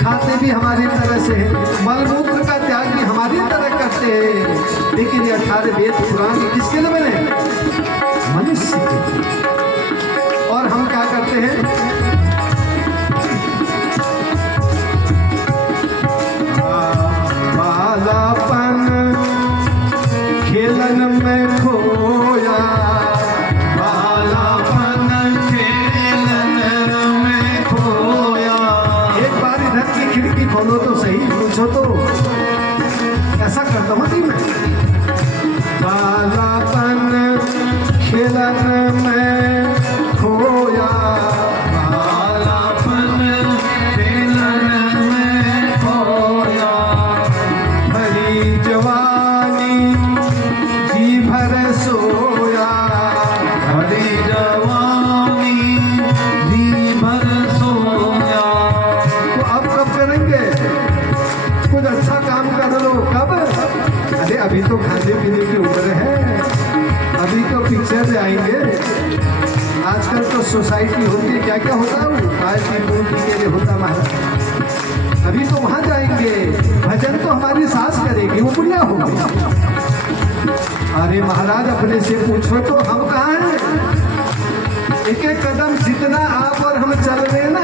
खाते भी हमारी तरह से हैं, मलमूत्र का त्याग भी हमारी तरह करते हैं। लेकिन ये 18 वेद पुराण किसके लिए बने? मनुष्य के। और हम क्या करते हैं? बालापन खेलन में खोया, बालापन खेलन में खोया। एक बार इधर की खिड़की खोलो तो सही, पूछो तो ऐसा करता हूँ कि मैं बालापन खेलन में खोया, बालापन खेलन में खोया। भरी जवानी जी भर सोया। हरी जवानी जी भर सोया। तो अब कब करेंगे? कुछ अच्छा काम कर लो। कब? अरे अभी तो खाने पीने की उम्र है, अभी तो पिक्चर जाएंगे। आजकल तो सोसाइटी होती है, क्या क्या होता है, पार्टी पूर्ति के लिए होता महाराज। अभी तो वहां जाएंगे, भजन तो हमारी सास करेगी, वो बुढ़िया होगी। अरे महाराज अपने से पूछो तो हम कहाँ हैं? एक एक कदम जितना आप और हम चल रहे हैं ना,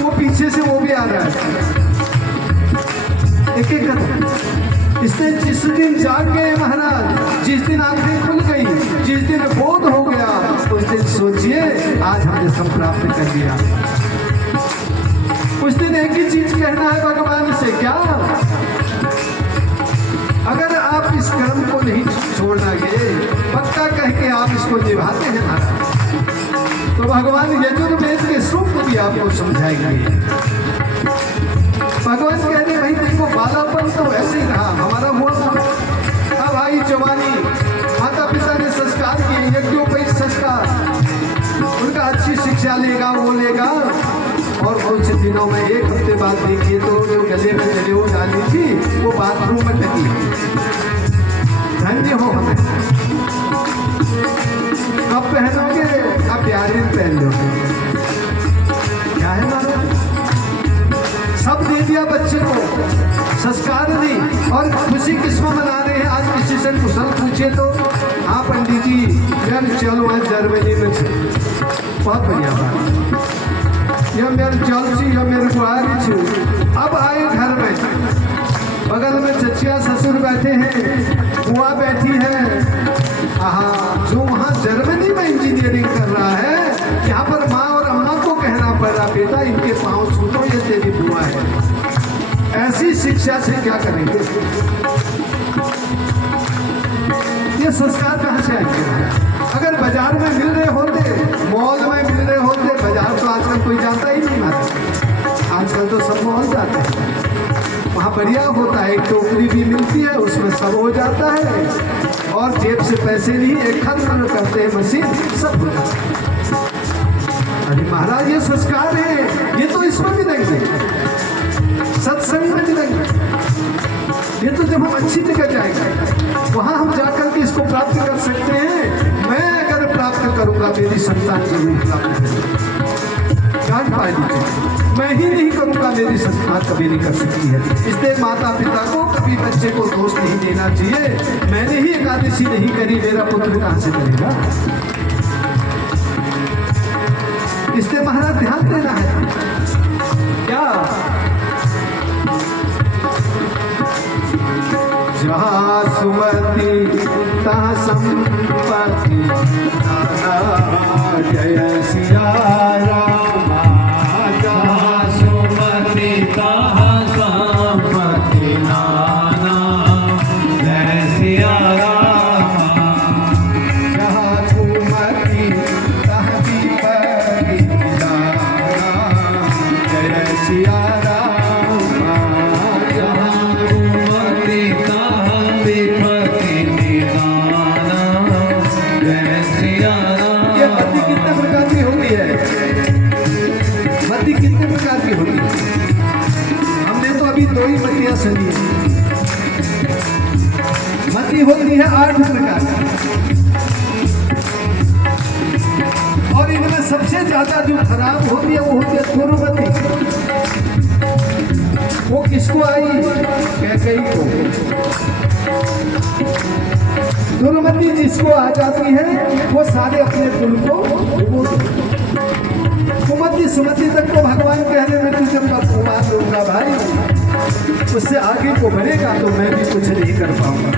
वो पीछे से वो भी आ रहा है। एक एक कदम। इसलिए जिस दिन जाग गए महाराज, जिस दिन आंखें खुल गई, जिस दिन बोध हो गया, उस दिन सोचिए आज हमने सब प्राप्त कर लिया। उस दिन एक ही चीज कहना है भगवान से, क्या? अगर आप इस कर्म को नहीं छोड़ोगे, पक्का कह के आप इसको निभाते हैं महाराज, तो भगवान यजुर्वेद के सूक्त भी आपको समझाएंगे। भगवान कह रहे भाई देखो, बालापन तो ऐसे ही रहा, हमारा हुआ था। अब आई जवानी, माता पिता ने संस्कार किए, यज्ञोपवीत संस्कार, उनका अच्छी शिक्षा लेगा, वो लेगा। और कुछ दिनों में, एक हफ्ते बाद देखिए तो जो गले में जनेऊ डाली थी, वो बाथरूम में टकी। धन्य हो हमें। कब पहनोगे? अब प्यार दिन पहन लोगे। क्या है महाराज? सब दे दिया बच्चे को, संस्कार दी, और खुशी किस्म मना रहे हैं। आज किसी से कुशल पूछे तो, हाँ पंडित जी यार चलो आज जर्मनी में छे, बहुत बढ़िया बात, यह मेरे चल छी, यह मेरे बुआरी छी। अब आए घर में, बगल में चचिया ससुर बैठे हैं, बुआ बैठी है। हाँ, जो वहाँ जर्मनी में इंजीनियरिंग कर रहा है, यहाँ पर माँ और अम्मा को कहना पड़ रहा, बेटा इनके पाँव छूटो, ये तेरी बुआ है। ऐसी शिक्षा से क्या करेंगे? ये संस्कार कहाँ से आएंगे? अगर बाजार में मिल रहे होते, मॉल में मिल रहे होते, बाजार तो आजकल कोई जाता ही नहीं है, आजकल तो सब मॉल जाते हैं। वहाँ बढ़िया होता है, एक टोकरी भी मिलती है, उसमें सब हो जाता है, और जेब से पैसे नहीं, एक खत्म करते हैं मशीन, सब हो जाता है। अरे महाराज ये संस्कार है, ये तो इसमें भी देंगे, सत्संग में भी देंगे। ये तो जब हम अच्छी जगह जाएंगे, वहाँ हम जाकर के इसको प्राप्त कर सकते हैं। मैं अगर प्राप्त करूँगा, मेरी संतान जरूर प्राप्त करेगी। जान पाए लीजिए, मैं ही नहीं करूँगा, मेरी संतान कभी नहीं कर सकती है। इसलिए माता पिता को कभी बच्चे को दोष नहीं देना चाहिए। मैंने ही एकादशी नहीं करी, मेरा पुत्र कहाँ से करेगा? इसलिए महाराज ध्यान देना है। क्या जहाँ सुमति तहाँ संपत्ति, जय सिया राम। जहाँ सुमति तहाँ संपत्ति नाना, जय सिया राम। जहाँ सुमति तहाँ विपत्ति नाना, जय सिया राम। ये पति कितने प्रकार की होती है? अभी दो ही मतियां सुनी है। मति होती है 8 प्रकार की, और इनमें सबसे ज्यादा जो खराब होती है वो होती है दुर्मति। वो किसको आई? कैकेयी को। दुर्मति जिसको आ जाती है वो सारे अपने दिल को डुबो देती। कुमति सुमति तक को भगवान कहने में तुझे घुमा दूंगा भाई, उससे आगे को बढ़ेगा तो मैं भी कुछ नहीं कर पाऊंगा।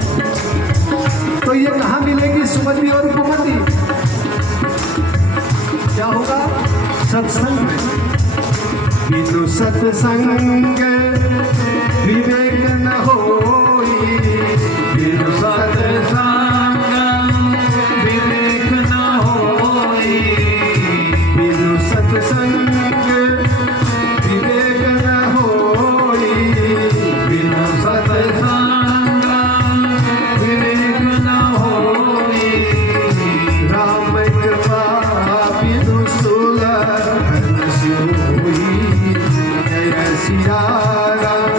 तो ये कहाँ मिलेगी सुमति और कुमति? क्या होगा? सत्संग में। बिनु सत्संग विवेक न होई, बिनु सत्संग विवेक न होई, बिनु सत्संग विवेक न होई, बिनु सत्संग विवेक न होई, राम कृपा बिनु सुलभ सोई, जय सिया राम।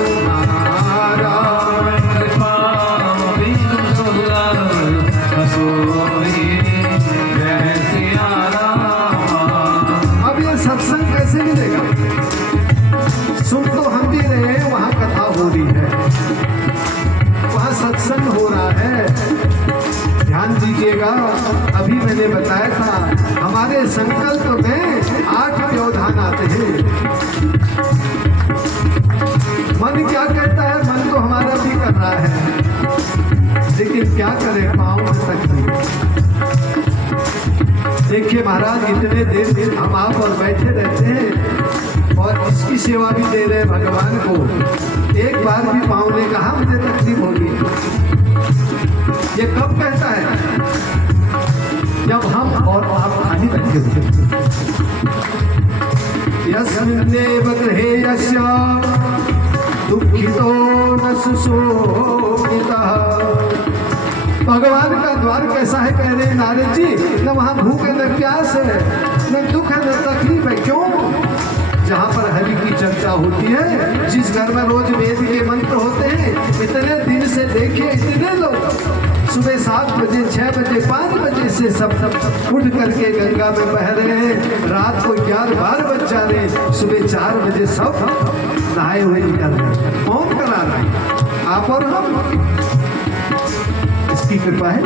राम कृपा बिनु सुलभ सोई, जय सिया राम। अब ये सत्संग कैसे मिलेगा? सुन तो हम भी रहे हैं, वहाँ कथा हो रही है, वहाँ सत्संग हो रहा है। ध्यान दीजिएगा, अभी मैंने बताया था हमारे संकल्प में 8 व्यवधान आते हैं। मन क्या कहता है? मन तो हमारा भी कर रहा है, लेकिन क्या करें, पाँव में तकलीफ। देखिए महाराज, इतने देर हम आप और बैठे रहते हैं और इसकी सेवा भी दे रहे हैं भगवान को। एक बार भी पाँव ने कहा मुझे तकलीफ होगी? ये कब कहता है? जब हम और आप खाली बैठे होते। यस्मिन्नेव गृहे यस्य दुःखितो न सुशोभितः। भगवान का द्वार कैसा है? कह रहे नारद जी, न वहाँ भूख है, न प्यास है, न दुख है, न तकलीफ है। क्यों? जहाँ पर हरि की चर्चा होती है, जिस घर में रोज वेद के मंत्र होते हैं, इतने दिन से देखिए इतने लोग सुबह 7 बजे, 6 बजे, 5 बजे से सब उठ करके गंगा में बह रहे हैं। रात को 11-12 बज जा रहे, सुबह 4 बजे सब नहाए हुए निकल रहे। कौन करा रहा है? आप और हम। इसकी कृपा है।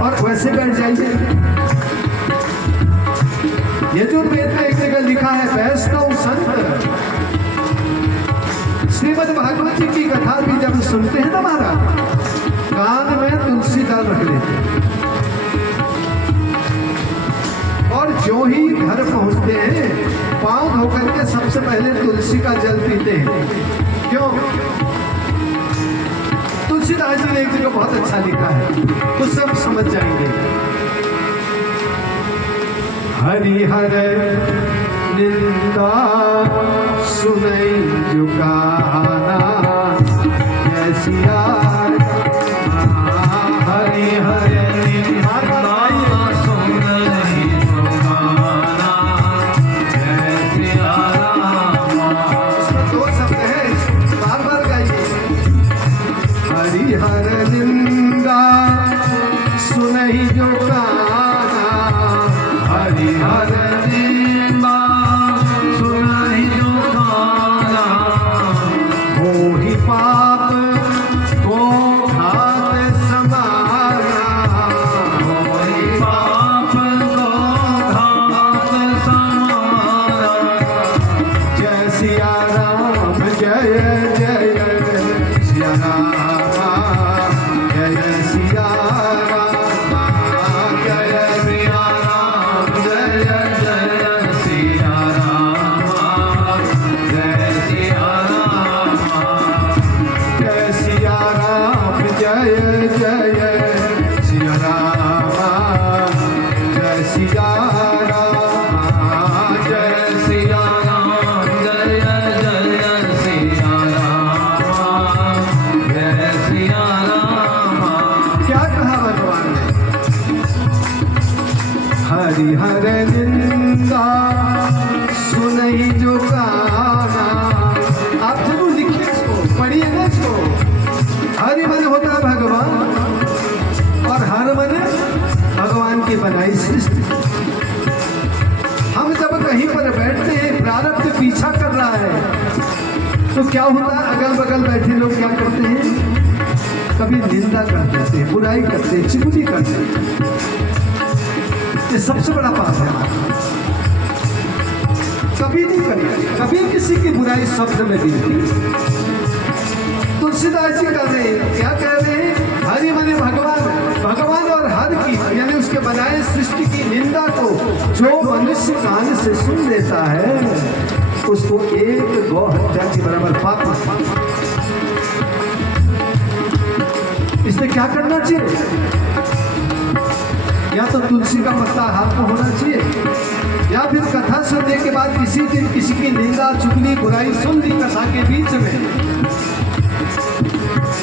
और वैसे बैठ जाइए, यजुर्वेद में एक जगह लिखा है, वैष्णव संत श्रीमद् भागवत जी की कथा भी जब सुनते हैं ना महाराज, कान में तुलसी दल रख लेते हैं, और जो ही घर पहुंचते हैं पांव धोकर के सबसे पहले तुलसी का जल पीते हैं। क्यों? तुलसीदास जी ने एक जगह बहुत अच्छा लिखा है, तो सब समझ जाएंगे। हरिहर निंदा सुनई जुगाना, जय सिया हरिहर निंदा सुनई जुगाना, जय सिया राम। इसमें 2 शब्द हैं, बार बार गाइए। हरिहर निंदा सुनई जुगाना, हरिहर निंदा सुनई जुगाना, होहि पाप को घात समाना, होई पाप को घात समाना, जय सिया राम, जय जय सिया राम, जय सिया राम, जय सिया राम, जय जय सिया राम, जय सिया राम, जय सिया राम, जय जय सिया राम, जय सिया राम, जय सिया राम, जय जय सिया राम, जय सिया राम। क्या कहा भगवान ने? हरिहर निंदा सुनई जो गाना, बुराई सृष्टि। हम जब कहीं पर बैठते हैं, प्रारब्ध पीछा कर रहा है, तो क्या होता है, अगल बगल बैठे लोग क्या करते हैं, कभी निंदा कर देते हैं, बुराई करते हैं, चुगली करते हैं। ये सबसे बड़ा पाप है। कभी नहीं करिए, कभी किसी की बुराई शब्द में भी नहीं। तुलसीदास जी कर रहे हैं, क्या कह रहे हैं, हरि माने भगवान, भगवान और हर की यानी उसके बनाए सृष्टि की निंदा को जो मनुष्य कान से सुन लेता है, उसको एक गौ हत्या के बराबर पाप। इसमें क्या करना चाहिए, या तो तुलसी का पत्ता हाथ में होना चाहिए, या फिर कथा सुनने के बाद किसी दिन किसी की निंदा चुगली बुराई सुन ली कथा के बीच में,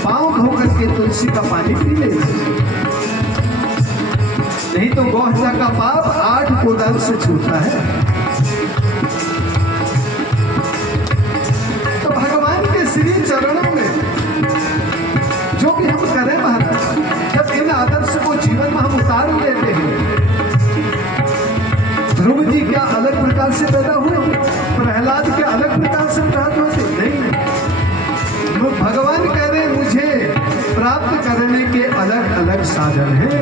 पांव धो करके तुलसी का पानी पी ले। नहीं तो गौ हत्या का पाप 8 कोदाल से छूटा है। तो भगवान के श्री चरणों में जो भी हम करें महाराज, जब इन आदर्श को जीवन में हम उतार लेते हैं, ध्रुव जी क्या अलग प्रकार से पैदा हुए, प्रहलाद क्या अलग प्रकार से प्राप्त होते नहीं। भगवान कह रहे मुझे प्राप्त करने के अलग अलग साधन हैं।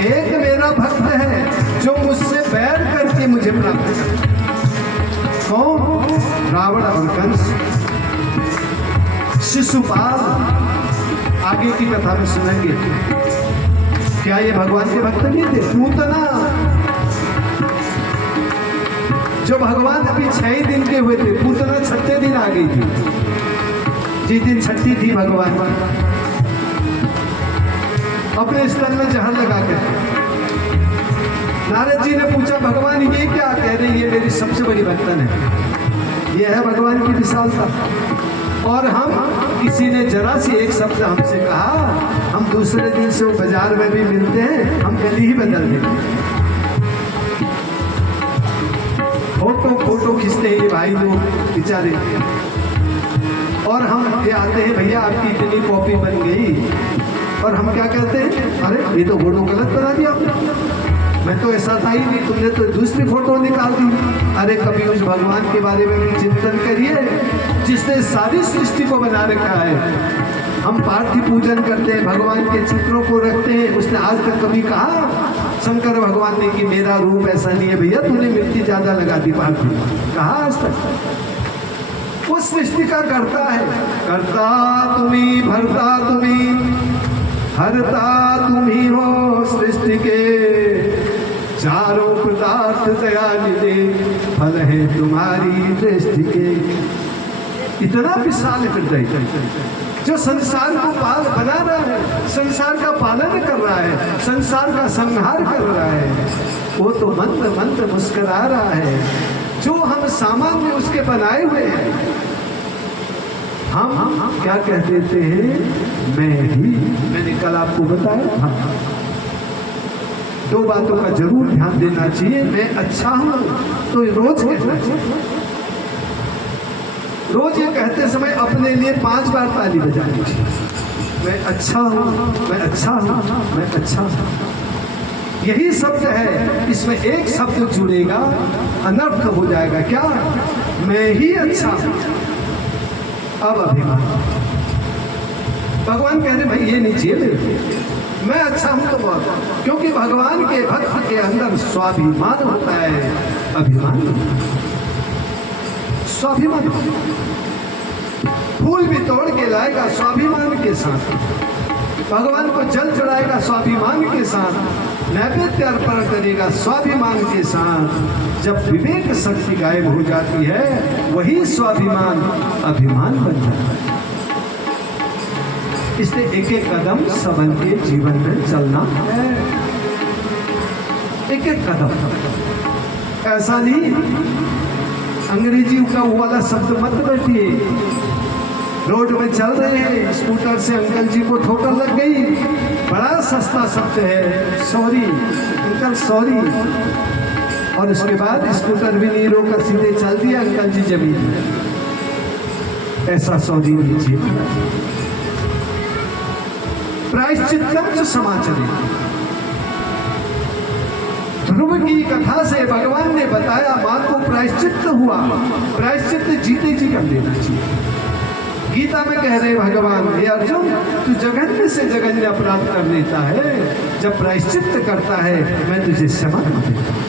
एक मेरा भक्त है जो मुझसे बैर करके मुझे प्राप्त करे। कौन? रावण और कंस, शिशुपाल। आगे की कथा में सुनेंगे। क्या ये भगवान के भक्त नहीं थे? पूतना, जो भगवान अभी 6 दिन के हुए थे, पूतना 6ठे दिन आ गई थी, जिस दिन छठी थी भगवान अपने स्तन में जहर लगा के। नारद जी ने पूछा, भगवान ये क्या? कह रहे ये मेरी सबसे बड़ी भक्तन है। ये है भगवान की विशालता। और हम, किसी ने जरा सी एक शब्द हमसे कहा, हम दूसरे दिन से वो बाजार में भी मिलते हैं, हम गली ही बदल देंगे। फोटो खींचते हैं ये भाई लोग बेचारे, और हम ये आते हैं, भैया आपकी इतनी कॉपी बन गई, और हम क्या कहते हैं, अरे ये तो फोटो गलत बना दिया, मैं तो ऐसा था ही नहीं, तुमने तो दूसरी फोटो निकाल दी। अरे कभी उस भगवान के बारे में भी चिंतन करिए जिसने सारी सृष्टि को बना रखा है। हम पार्थी पूजन करते हैं, भगवान के चित्रों को रखते हैं, उसने आज तक कभी कहा शंकर भगवान ने कि मेरा रूप ऐसा नहीं है भैया, तूने मिट्टी ज्यादा लगा दी पार्थी? कहा आज तक? उस सृष्टि का करता है, करता तुम्ही, भरता तुम्ही, हरता तुम्ही हो सृष्टि के, चारों पदार्थ दयानिधि, फल है तुम्हारी दृष्टि के। इतना विशाल हृदय जो संसार को बना रहा है, संसार का पालन कर रहा है, संसार का संहार कर रहा है, वो तो मंद मंद मुस्कुरा रहा है। जो हम सामान्य उसके बनाए हुए हैं, हम क्या कह देते हैं, मैं ही। मैंने कल आपको बताया, हाँ, 2 बातों का जरूर ध्यान देना चाहिए। मैं अच्छा हूं तो रोज कहना चाहिए। रोज ये कहते समय अपने लिए 5 बार ताली बजानी चाहिए। मैं अच्छा हूं, मैं अच्छा हूं, मैं अच्छा हूं। यही शब्द है, इसमें एक शब्द जुड़ेगा, अनर्थ हो जाएगा। क्या? मैं ही अच्छा हूं। अब अभिमान, भगवान कह रहे भाई ये नहीं चाहिए मेरे, मैं अच्छा हूं तो बहुत, क्योंकि भगवान के भक्त के अंदर स्वाभिमान होता है, अभिमान। स्वाभिमान, फूल भी तोड़ के लाएगा स्वाभिमान के साथ, भगवान को जल चढ़ाएगा स्वाभिमान के साथ, नैवेद्य अर्पण करेगा स्वाभिमान के साथ। जब विवेक शक्ति गायब हो जाती है, वही स्वाभिमान अभिमान बन जाता है। इसलिए एक एक कदम सबन के जीवन में चलना है, एक एक कदम। ऐसा नहीं अंग्रेजी का वो वाला शब्द मत बैठिए। रोड में चल रहे हैं, स्कूटर से अंकल जी को ठोकर लग गई, बड़ा सस्ता शब्द है, सॉरी अंकल सॉरी, और उसके बाद स्कूटर भी नहीं रोकर सीधे चल दिया अंकल जी जमीन में। ऐसा सॉरी लीजिए। प्रायश्चित्तम च समाचरे, ध्रुव की कथा से भगवान ने बताया मां को प्रायश्चित हुआ, प्रायश्चित जीते जी कर लेना चाहिए। गीता में कह रहे भगवान, हे अर्जुन तू जघन्य से जघन्य अपराध कर लेता है, जब प्रायश्चित करता है मैं तुझे क्षमा कर देता हूं।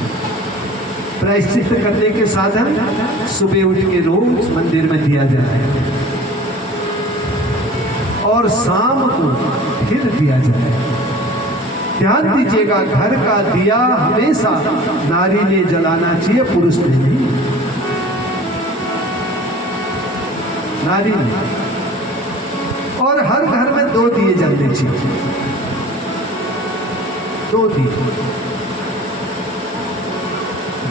प्रायश्चित करने के साधन सुबह उठ के रोज मंदिर में दिया जाए और शाम को फिर दिया जाए। ध्यान दीजिएगा, घर का दिया हमेशा नारी ने जलाना चाहिए, पुरुष ने नहीं। नारी ने। और हर घर में 2 दिए जलने चाहिए, 2 दिए।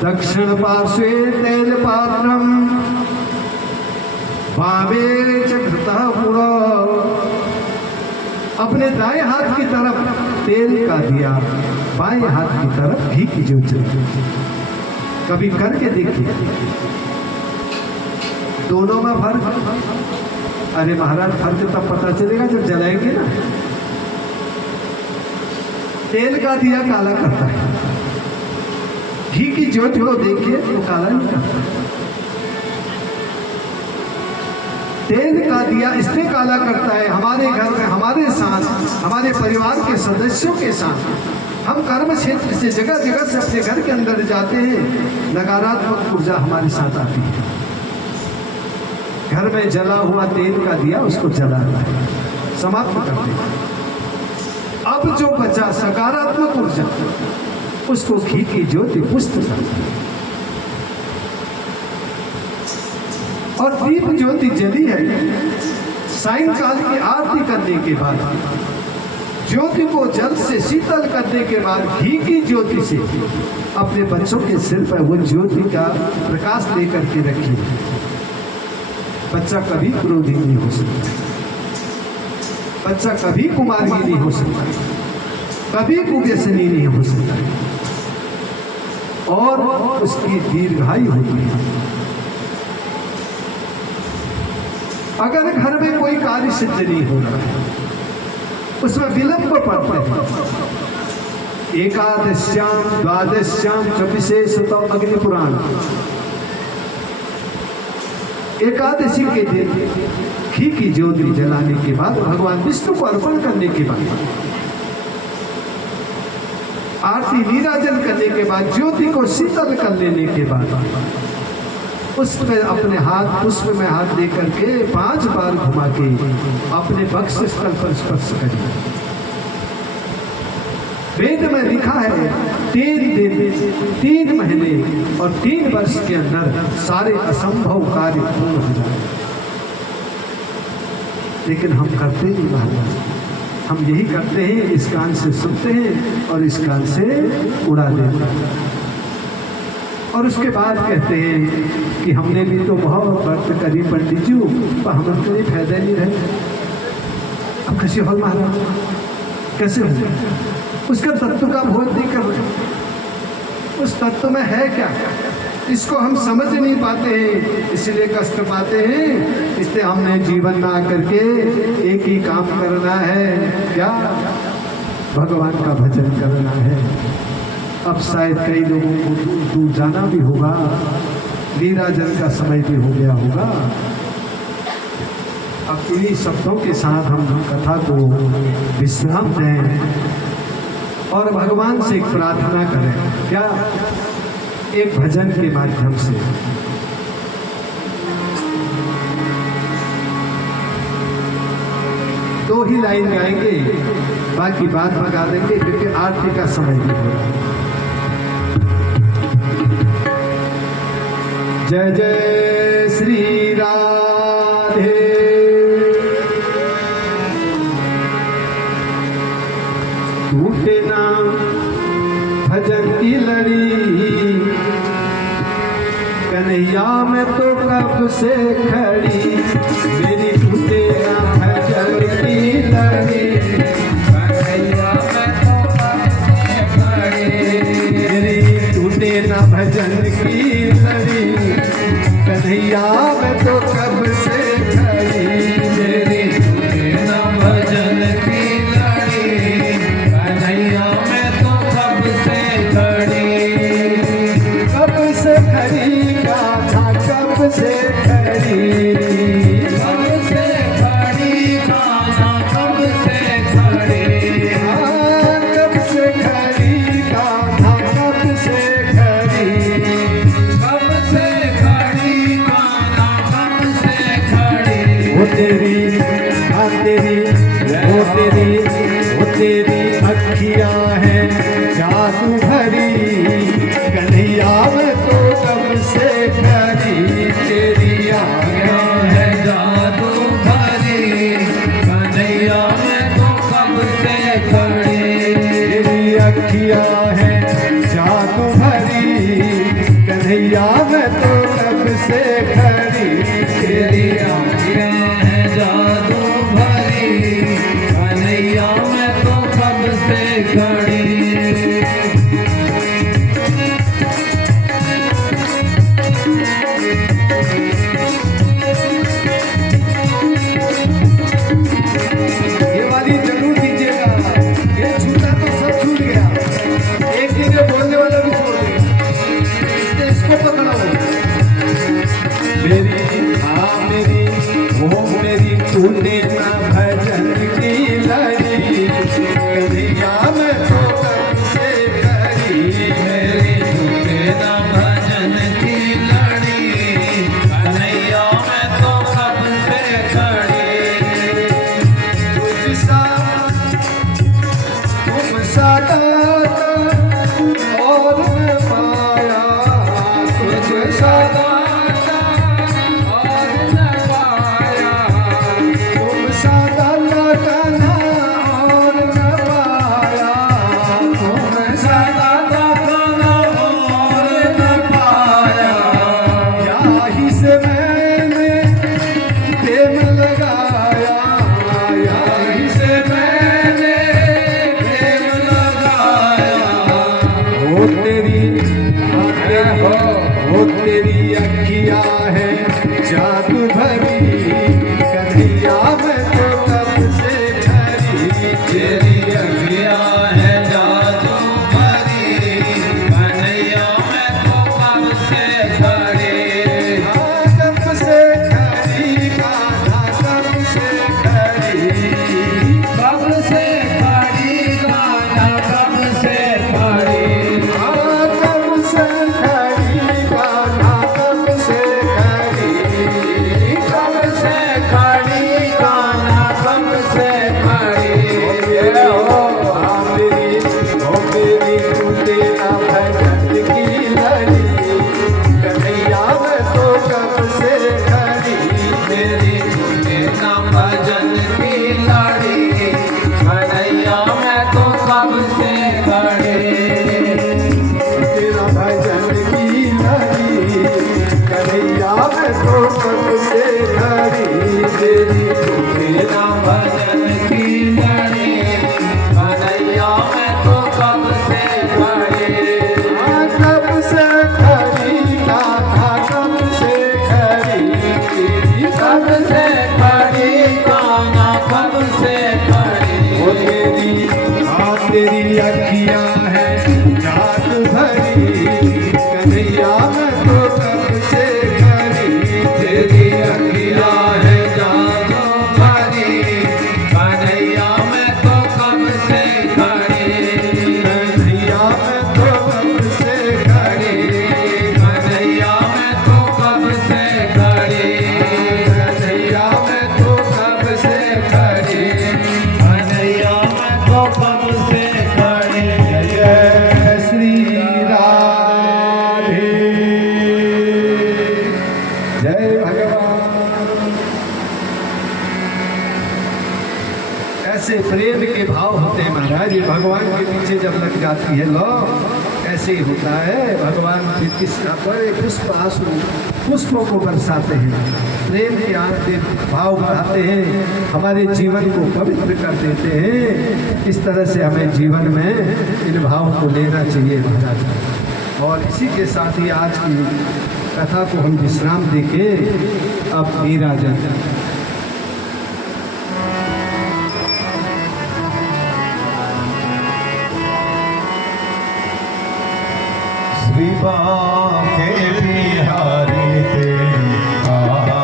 दक्षिण पार्श्वे तेल पात्रम भावे च घृतः पुरा। अपने दाएं हाथ की तरफ तेल का दिया, बाएं हाथ की तरफ घी की ज्योत जलती। कभी करके देखिए, दोनों में फर्क। अरे महाराज फर्क तब पता चलेगा जब जलाएंगे ना। तेल का दिया काला करता है, घी की ज्योत को देखिए तो काला नहीं करता। तेल का दिया इसलिए काला करता है, हमारे घर में हमारे साथ, हमारे परिवार के सदस्यों के साथ हम कर्म क्षेत्र से जगह जगह से अपने घर के अंदर जाते हैं, नकारात्मक ऊर्जा हमारे साथ आती है। घर में जला हुआ तेल का दिया उसको जलाना है, समाप्त करते हैं। अब जो बचा सकारात्मक ऊर्जा, उसको घी की ज्योति पुष्ट करते हैं। और दीप ज्योति जली है, सायंकाल की आरती करने के बाद ज्योति को जल से शीतल करने के बाद घी की ज्योति से अपने बच्चों के सिर पर वो ज्योति का प्रकाश लेकर के रखिए। बच्चा कभी क्रोधी नहीं हो सकता, बच्चा कभी कुमार्गी नहीं हो सकता, कभी कुव्यसनी नहीं हो सकता, और उसकी दीर्घायु होती है। अगर घर में कोई कार्य सिद्ध नहीं हो रहा है, उसमें विलंब पड़ता है, एकादश्याम द्वादश्याम च विशेषतः अग्नि पुराण, एकादशी के दिन घी की ज्योति जलाने के बाद, भगवान विष्णु को अर्पण करने के बाद, आरती नीराजन करने के बाद, ज्योति को शीतल कर लेने के बाद, उस पर अपने हाथ पुष्प में हाथ लेकर के 5 बार घुमा के अपने वक्ष स्थल पर स्पर्श करिए। वेद में लिखा है 3 दिन 3 महीने और 3 वर्ष के अंदर सारे असंभव कार्य पूर्ण हो जाए। लेकिन हम करते नहीं महाराज, हम यही करते हैं, इस कान से सुनते हैं और इस कान से उड़ा देते हैं, और उसके बाद कहते हैं कि हमने भी तो बहुत व्रत करी पंडित जी, पर हमें कोई फायदा नहीं रहे। अब कैसे हो महाराज, कैसे हो? उसका तत्व का बोध नहीं कर रहे, उस तत्व में है क्या, इसको हम समझ नहीं पाते हैं, इसलिए कष्ट पाते हैं। इसलिए हमने जीवन में आकर के एक ही काम करना है, क्या? भगवान का भजन करना है। अब शायद कई लोगों को दूर दूर जाना भी होगा, नीराजन का समय भी हो गया होगा। अब इन्हीं शब्दों के साथ हम कथा को विश्राम दें और भगवान से एक प्रार्थना करें। क्या? एक भजन के माध्यम से। दो ही लाइन गाएंगे, बाकी बाद में गा देंगे क्योंकि आरती का समय भी हो। जय जय श्री राधे, टूटे ना भजन की लड़ी, कन्हैया में तो कब से खड़ी, मेरी टूटे ना भजन की लड़ी, कन्हैया में तो कब से खड़ी, मेरी टूटे ना भजन की लड़ी, कन्हैया में तो कब से खड़ी, मेरी टूटे ना भजन की लड़ी, कन्हैया में तो कब से खड़ी। खड़ी कब से खड़ी कान्हा कब से खड़ी हाँ, कब से खड़ी कान्हा कब से खड़ी कब से खड़ी कान्हा कब से खड़ी वो तेरी हाँ तेरी वो तेरी वो तेरी अखियां हैं जादू भरी कन्हैया मैं तो कब से खड़ी तेरी आँखें है जादू भरी कन्हैया मैं तो कब से खड़ी तेरी अखियां हैं जादू भरी कन्हैया मैं तो कब से खड़ी तेरी आँखें हैं जादू भरी कन्हैया मैं तो कब से खड़ी ये वाली जरूर दीजिएगा ये छूटा तो सब छूट गया एक दिन में बोलने वाला भी छोड़ देगा इसको पकड़ो मेरी हाँ मेरी वो मेरी तूने ना भजन की लड़ी कन्हैया मैं तो कब से खड़ी मेरी झूठे ना भजन की लड़ी कन्हैया मैं तो कब से खड़ी तुझसा तुमसा दाता और न पाया तुझसा दाता और न पाया तुमसा दाता ना और न पाया तुमसा दाता ना और न पाया याही से मैंने प्रेम लगाया याही से मैंने प्रेम लगाया वो तेरी हाँ तेरी वो तेरी अखियां है जादू भरी कन्हैया मैं तो कब से खड़ी तेरी अखियाँ है जादू भरी कन्हैया मैं तो कब से खड़ी हाँ, कब से खड़ी कान्हा कब से खड़ी कब से खड़ी कान्हा कब से खड़ी हाँ, कब से खड़ी कान्हा कब से खड़ी कब से खड़ी कान्हा कब से खड़ी हाँ, मेरी तूने ना भजन की लड़ी कन्हैया मैं तो कब से खड़ी तेरी झूठे ना भजन की लाड़ी कन्हैया मैं तो कब से खड़ी तेरा भजन की लड़ी कन्हैया मैं तो कब से खड़ी तेरी झूठे ना भजन की लाड़ी कन्हैया मैं तो कब से खड़ी हाँ, कब से खड़ी कान्हा कब से खड़ी तेरी कब से खड़ी कान्हा कब से खड़ी वो तेरी हाँ तेरी अखियां है जादू भरी कन्हैया मैं तो कब से खड़ी तेरी अखियाँ है जादू भरी कन्हैया मैं तो कब से खड़ी कन्हैया मैं तो कब से खड़ी कन्हैया मैं तो कब से खड़ी कन्हैया मैं तो कब से खड़ी कन्हैया मैं तो कब से खड़ी जय श्री राधे जय भगवान ऐसे प्रेम के भाव होते हैं महाराज ये भगवान के पीछे जब लग जाती है लो ऐसे ही होता है भगवान फिर किसका पर पुष्प आंसू पुष्पों को बरसाते हैं प्रेम के आते भाव बढ़ाते हैं हमारे जीवन को पवित्र कर देते हैं इस तरह से हमें जीवन में इन भावों को लेना चाहिए महाराज और इसी के साथ ही आज की कथा को हम विश्राम देके अब मीरा जन श्री बांके बिहारी तेरी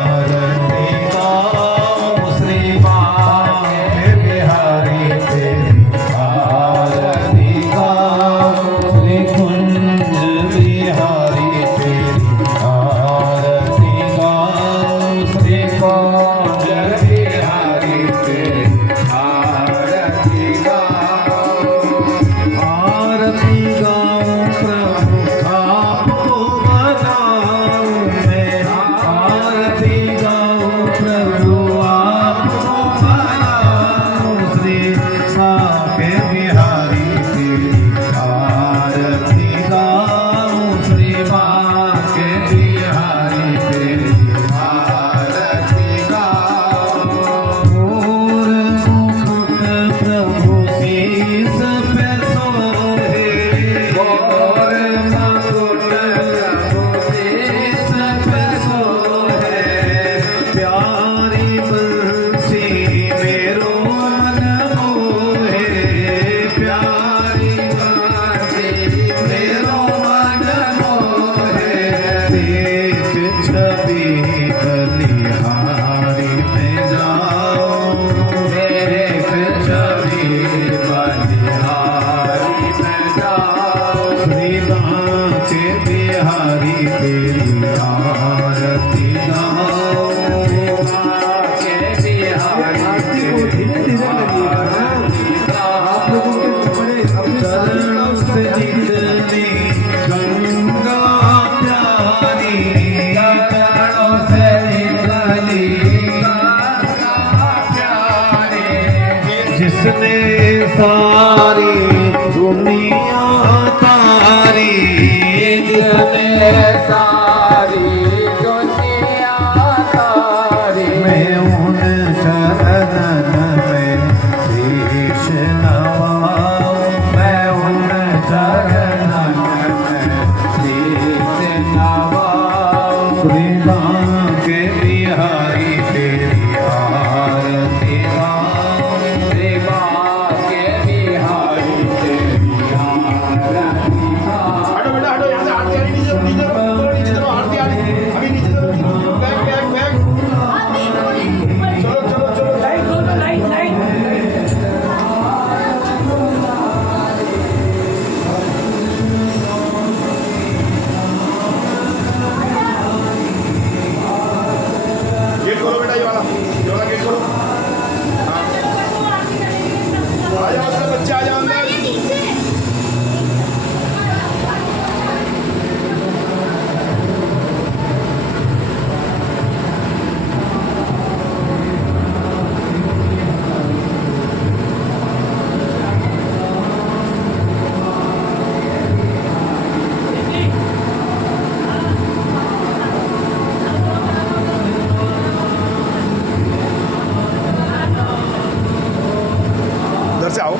जिसने सारी दुनिया तारी, जिसने सारी दुनिया तारी, मैं उन चरणन में शीश नवाऊं, मैं उन चरणन में शीश नवाऊं। वृंदावन के बिहारी तेरी आरती गाऊं, सेवा के बिहारी तेरी आरती गाऊं। हटो बेटा हटो, यहाँ से आरती आ रही, नीचे नीचे नीचे चलो, आरती आ रही, अभी नीचे चलो, बैग बैग बैग, चलो चलो चलो, लाइट खोलो, लाइट लाइट। गेट खोलो बेटा, ये वाला गेट खोलो। हाँ। आ जाओ सब बच्चे, आ जाओ अंदर। उधर से आओ।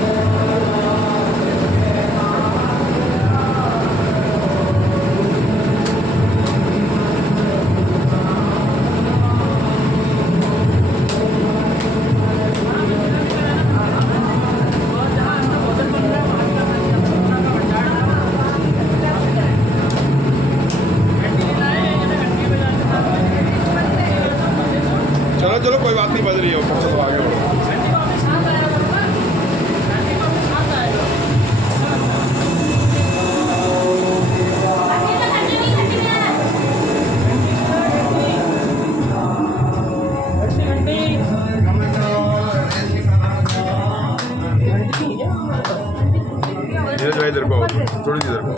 चलो चलो, कोई बात नहीं, बज रही है ऊपर, चलो आगे बढ़ो। धीरज भाई इधर को आओ, थोड़ी सी इधर को आओ।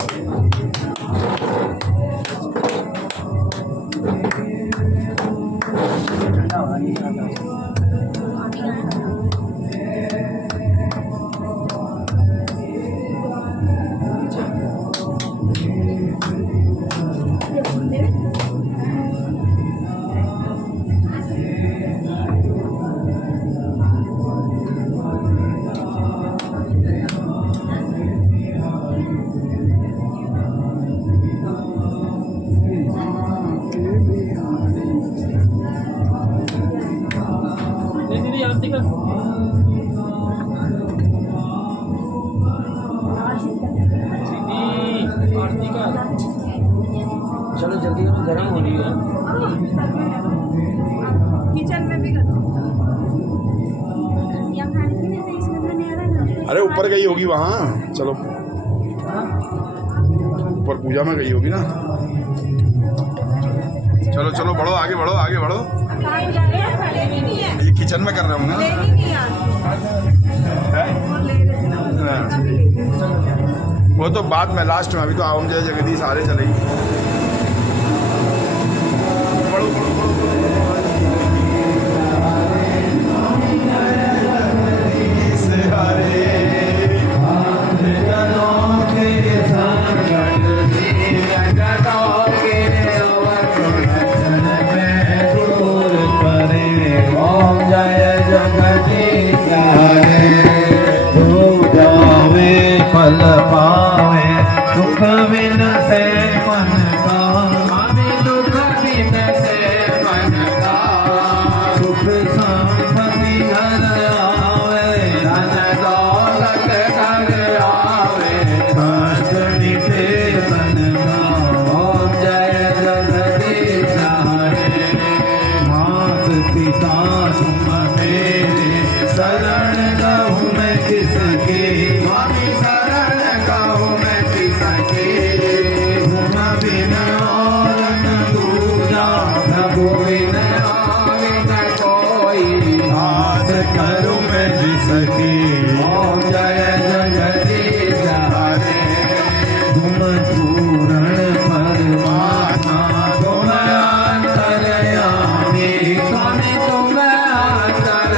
चलो जल्दी करो, गर्म हो रही है। किचन में भी करो। यहाँ खाने के लिए तो इसमें नहीं आ रहा ना। अरे ऊपर गई होगी वहाँ, चलो ऊपर पूजा में गई होगी ना। चलो चलो बढ़ो, आगे बढ़ो, आगे बढ़ो। कहाँ जा रहे हैं? लेनी नहीं है। ये किचन में कर रहे होंगे ना। लेनी नहीं है। और ले रहे हाँ। वो तो बाद में, लास्ट में, अभी तो आम जय जगदीश सारे चलेगी। बढ़ो बढ़ो बढ़ो। ओम जय जगदीश हरे, जो जावे फल पावे, सुख बिन से मन का, दुख बिन से मन का, सुख संपत्ति घर आवे, धन दौलत घर आवे, कष्ट मिटे तन का। ओम जय जगदीश हरे। मात पिता तुम मेरे, शरण लहू मैं किसके, स्वामी शरण कहूँ मैं किसके, तुम बिन और न दूजा, प्रभु बिन और न कोई, हाथ करूँ मैं जिसकी। ओम जय जगदीश हरे। तुम पूर्ण परमात्मा, तुम अंतर्यामी, स्वामी तुम अंतर्यामी,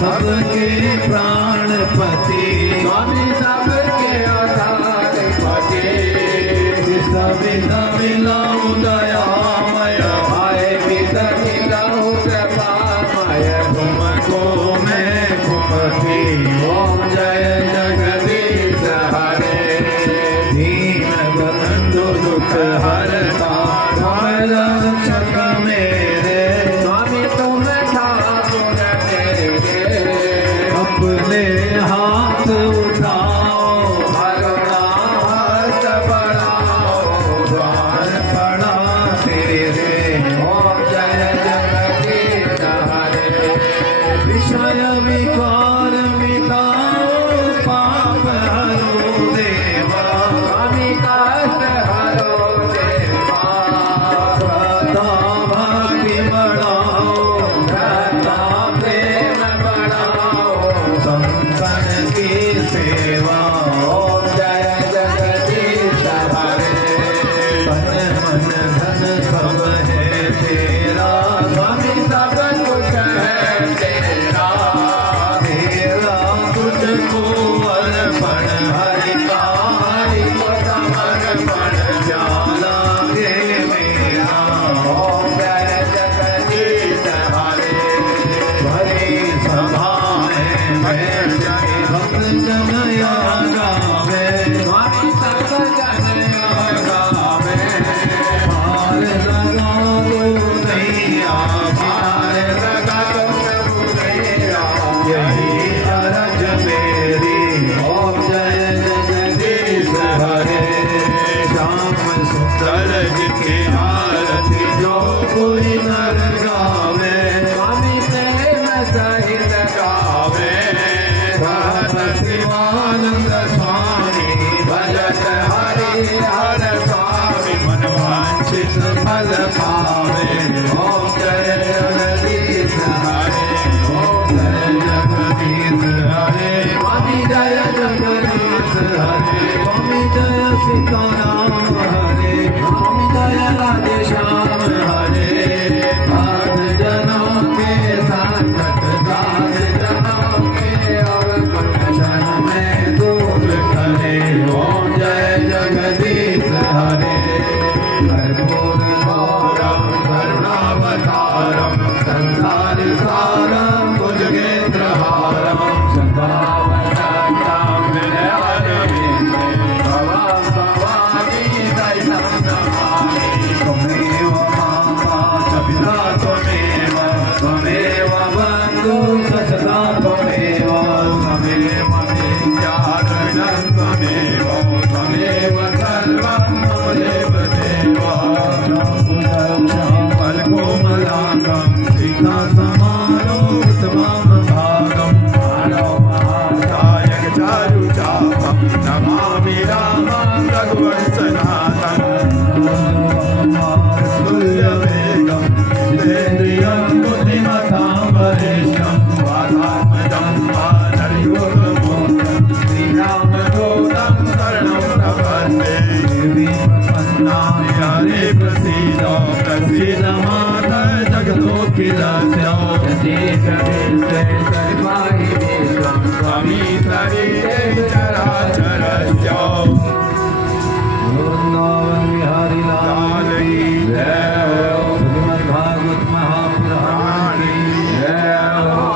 सबके प्राणपति स्वामी सबके आधारपति विद मिलाऊं दयामय आए विद मिलाऊं कृपामय तुमको मैं कुमति ओम जय जगदीश हरे दीन बंधु दुख हरता तुम रक्षक मेरे स्वामी तुम ठाकुर मेरे अपने हाथ उठाओ करुणा हाथ बढ़ाओ द्वार पड़ा तेरे ओम जय जगदीश हरे विषय विकार मिटाओ पाप हरो देवा स्वामी कष्ट हरो देवा श्रद्धा भक्ति बढ़ाओ श्रद्धा प्रेम बढ़ाओ संतन की सेवा ओम जय जगदीश हरे तन मन धन सब है तेरा स्वामी सब कुछ है तेरा तेरा तुझको अर्पण हरि का हरि को समर्पण जाला गे मेरा ओम जय जगदीश हरे भरी सभा में बैठ के भक्त जन गावे स्वामी सब जन गावे पार लगा दो नैया पार लगा दो प्रभु तेरा यही अरज मेरी ओम जय जगदीश हरे श्याम सुंदर जी की आरती जो कोई नर गावे स्वामी प्रेम सहित गावे भक्त शिवानंद स्वामी भजत हरि हर स्वामी मन वांछित फल पावे ओम जय जगदीश हरे ओम जय जगदीश हरे स्वामी जय जगदीश हरे स्वामी जय सीताराम हरे स्वामी जय राधे श्याम हरे भक्त जनों के संकट साथ जनों के अवकट क्षण में दूर हरे ओम जय जगदीश हरे कर्पूर गौरम करुणावतारम संसार सारम भुजगेन्द्रहारम संभावनातां विनयारविन्दे भवां भवानी दैनं नमामि त्वमेव माता च पिता त्वमेव त्वमेव बन्धु सचता त्वमेव त्वमेव विद्याधनं त्वमेव त्वमेव सर्वं त्वमेव देव फलकोमलाङ्गं सीता समारोहितमां भागं कायक चारुचापं नमामि रामं रघुवंशनाथं तुल्यवेगं जितेन्द्रियं बुद्धिमतां वरिष्ठं वातात्मजं वानरयोगमुख्यं श्रीरामदूतं शरणं प्रपद्ये देवी प्रपन्नामि हरे प्रसीद प्रसीद माता जगदोत्किलस्य स्वामी शरीरे चराचरस्य वृंदावन विहारी लाल की जय हो श्रीमद्भागवत महापुराण की जय हो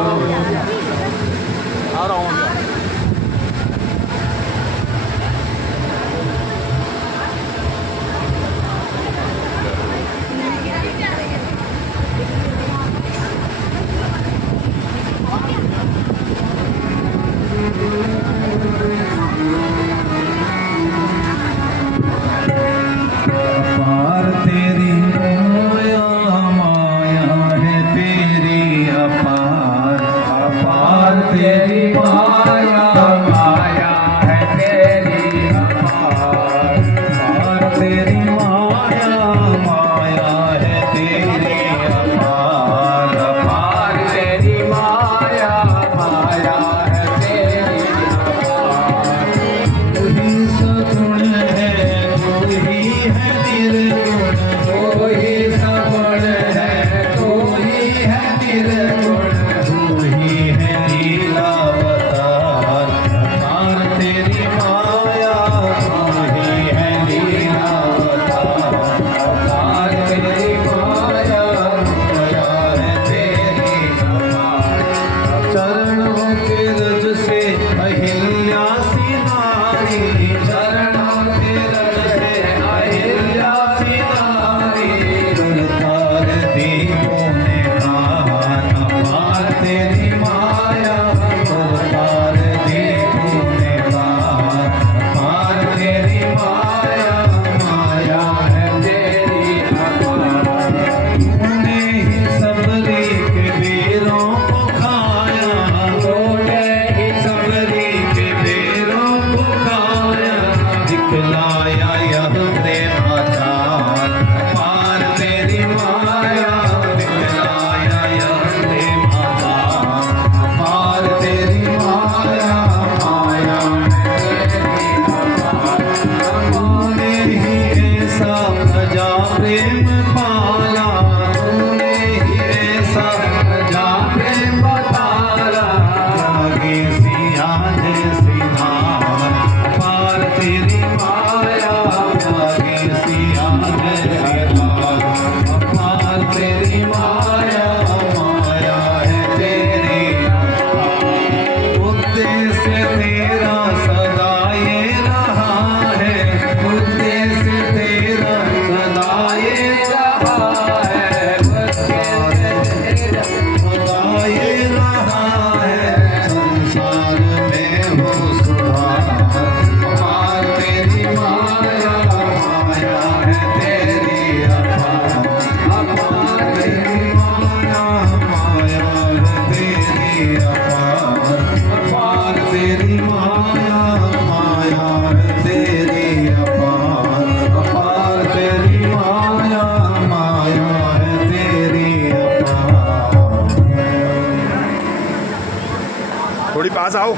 थोड़ी पास आओ,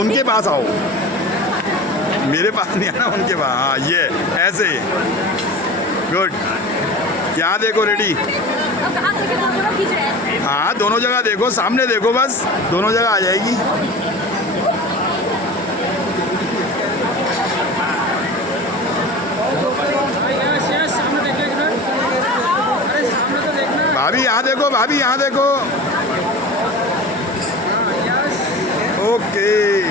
उनके पास आओ, मेरे पास नहीं आना, उनके पास। हाँ ये ऐसे, गुड। यहाँ देखो, रेडी। अब कहाँ से दोनों खींच रहे हैं? हाँ दोनों जगह देखो, सामने देखो, बस दोनों जगह आ जाएगी। भाभी यहाँ देखो, भाभी यहाँ देखो। ओके।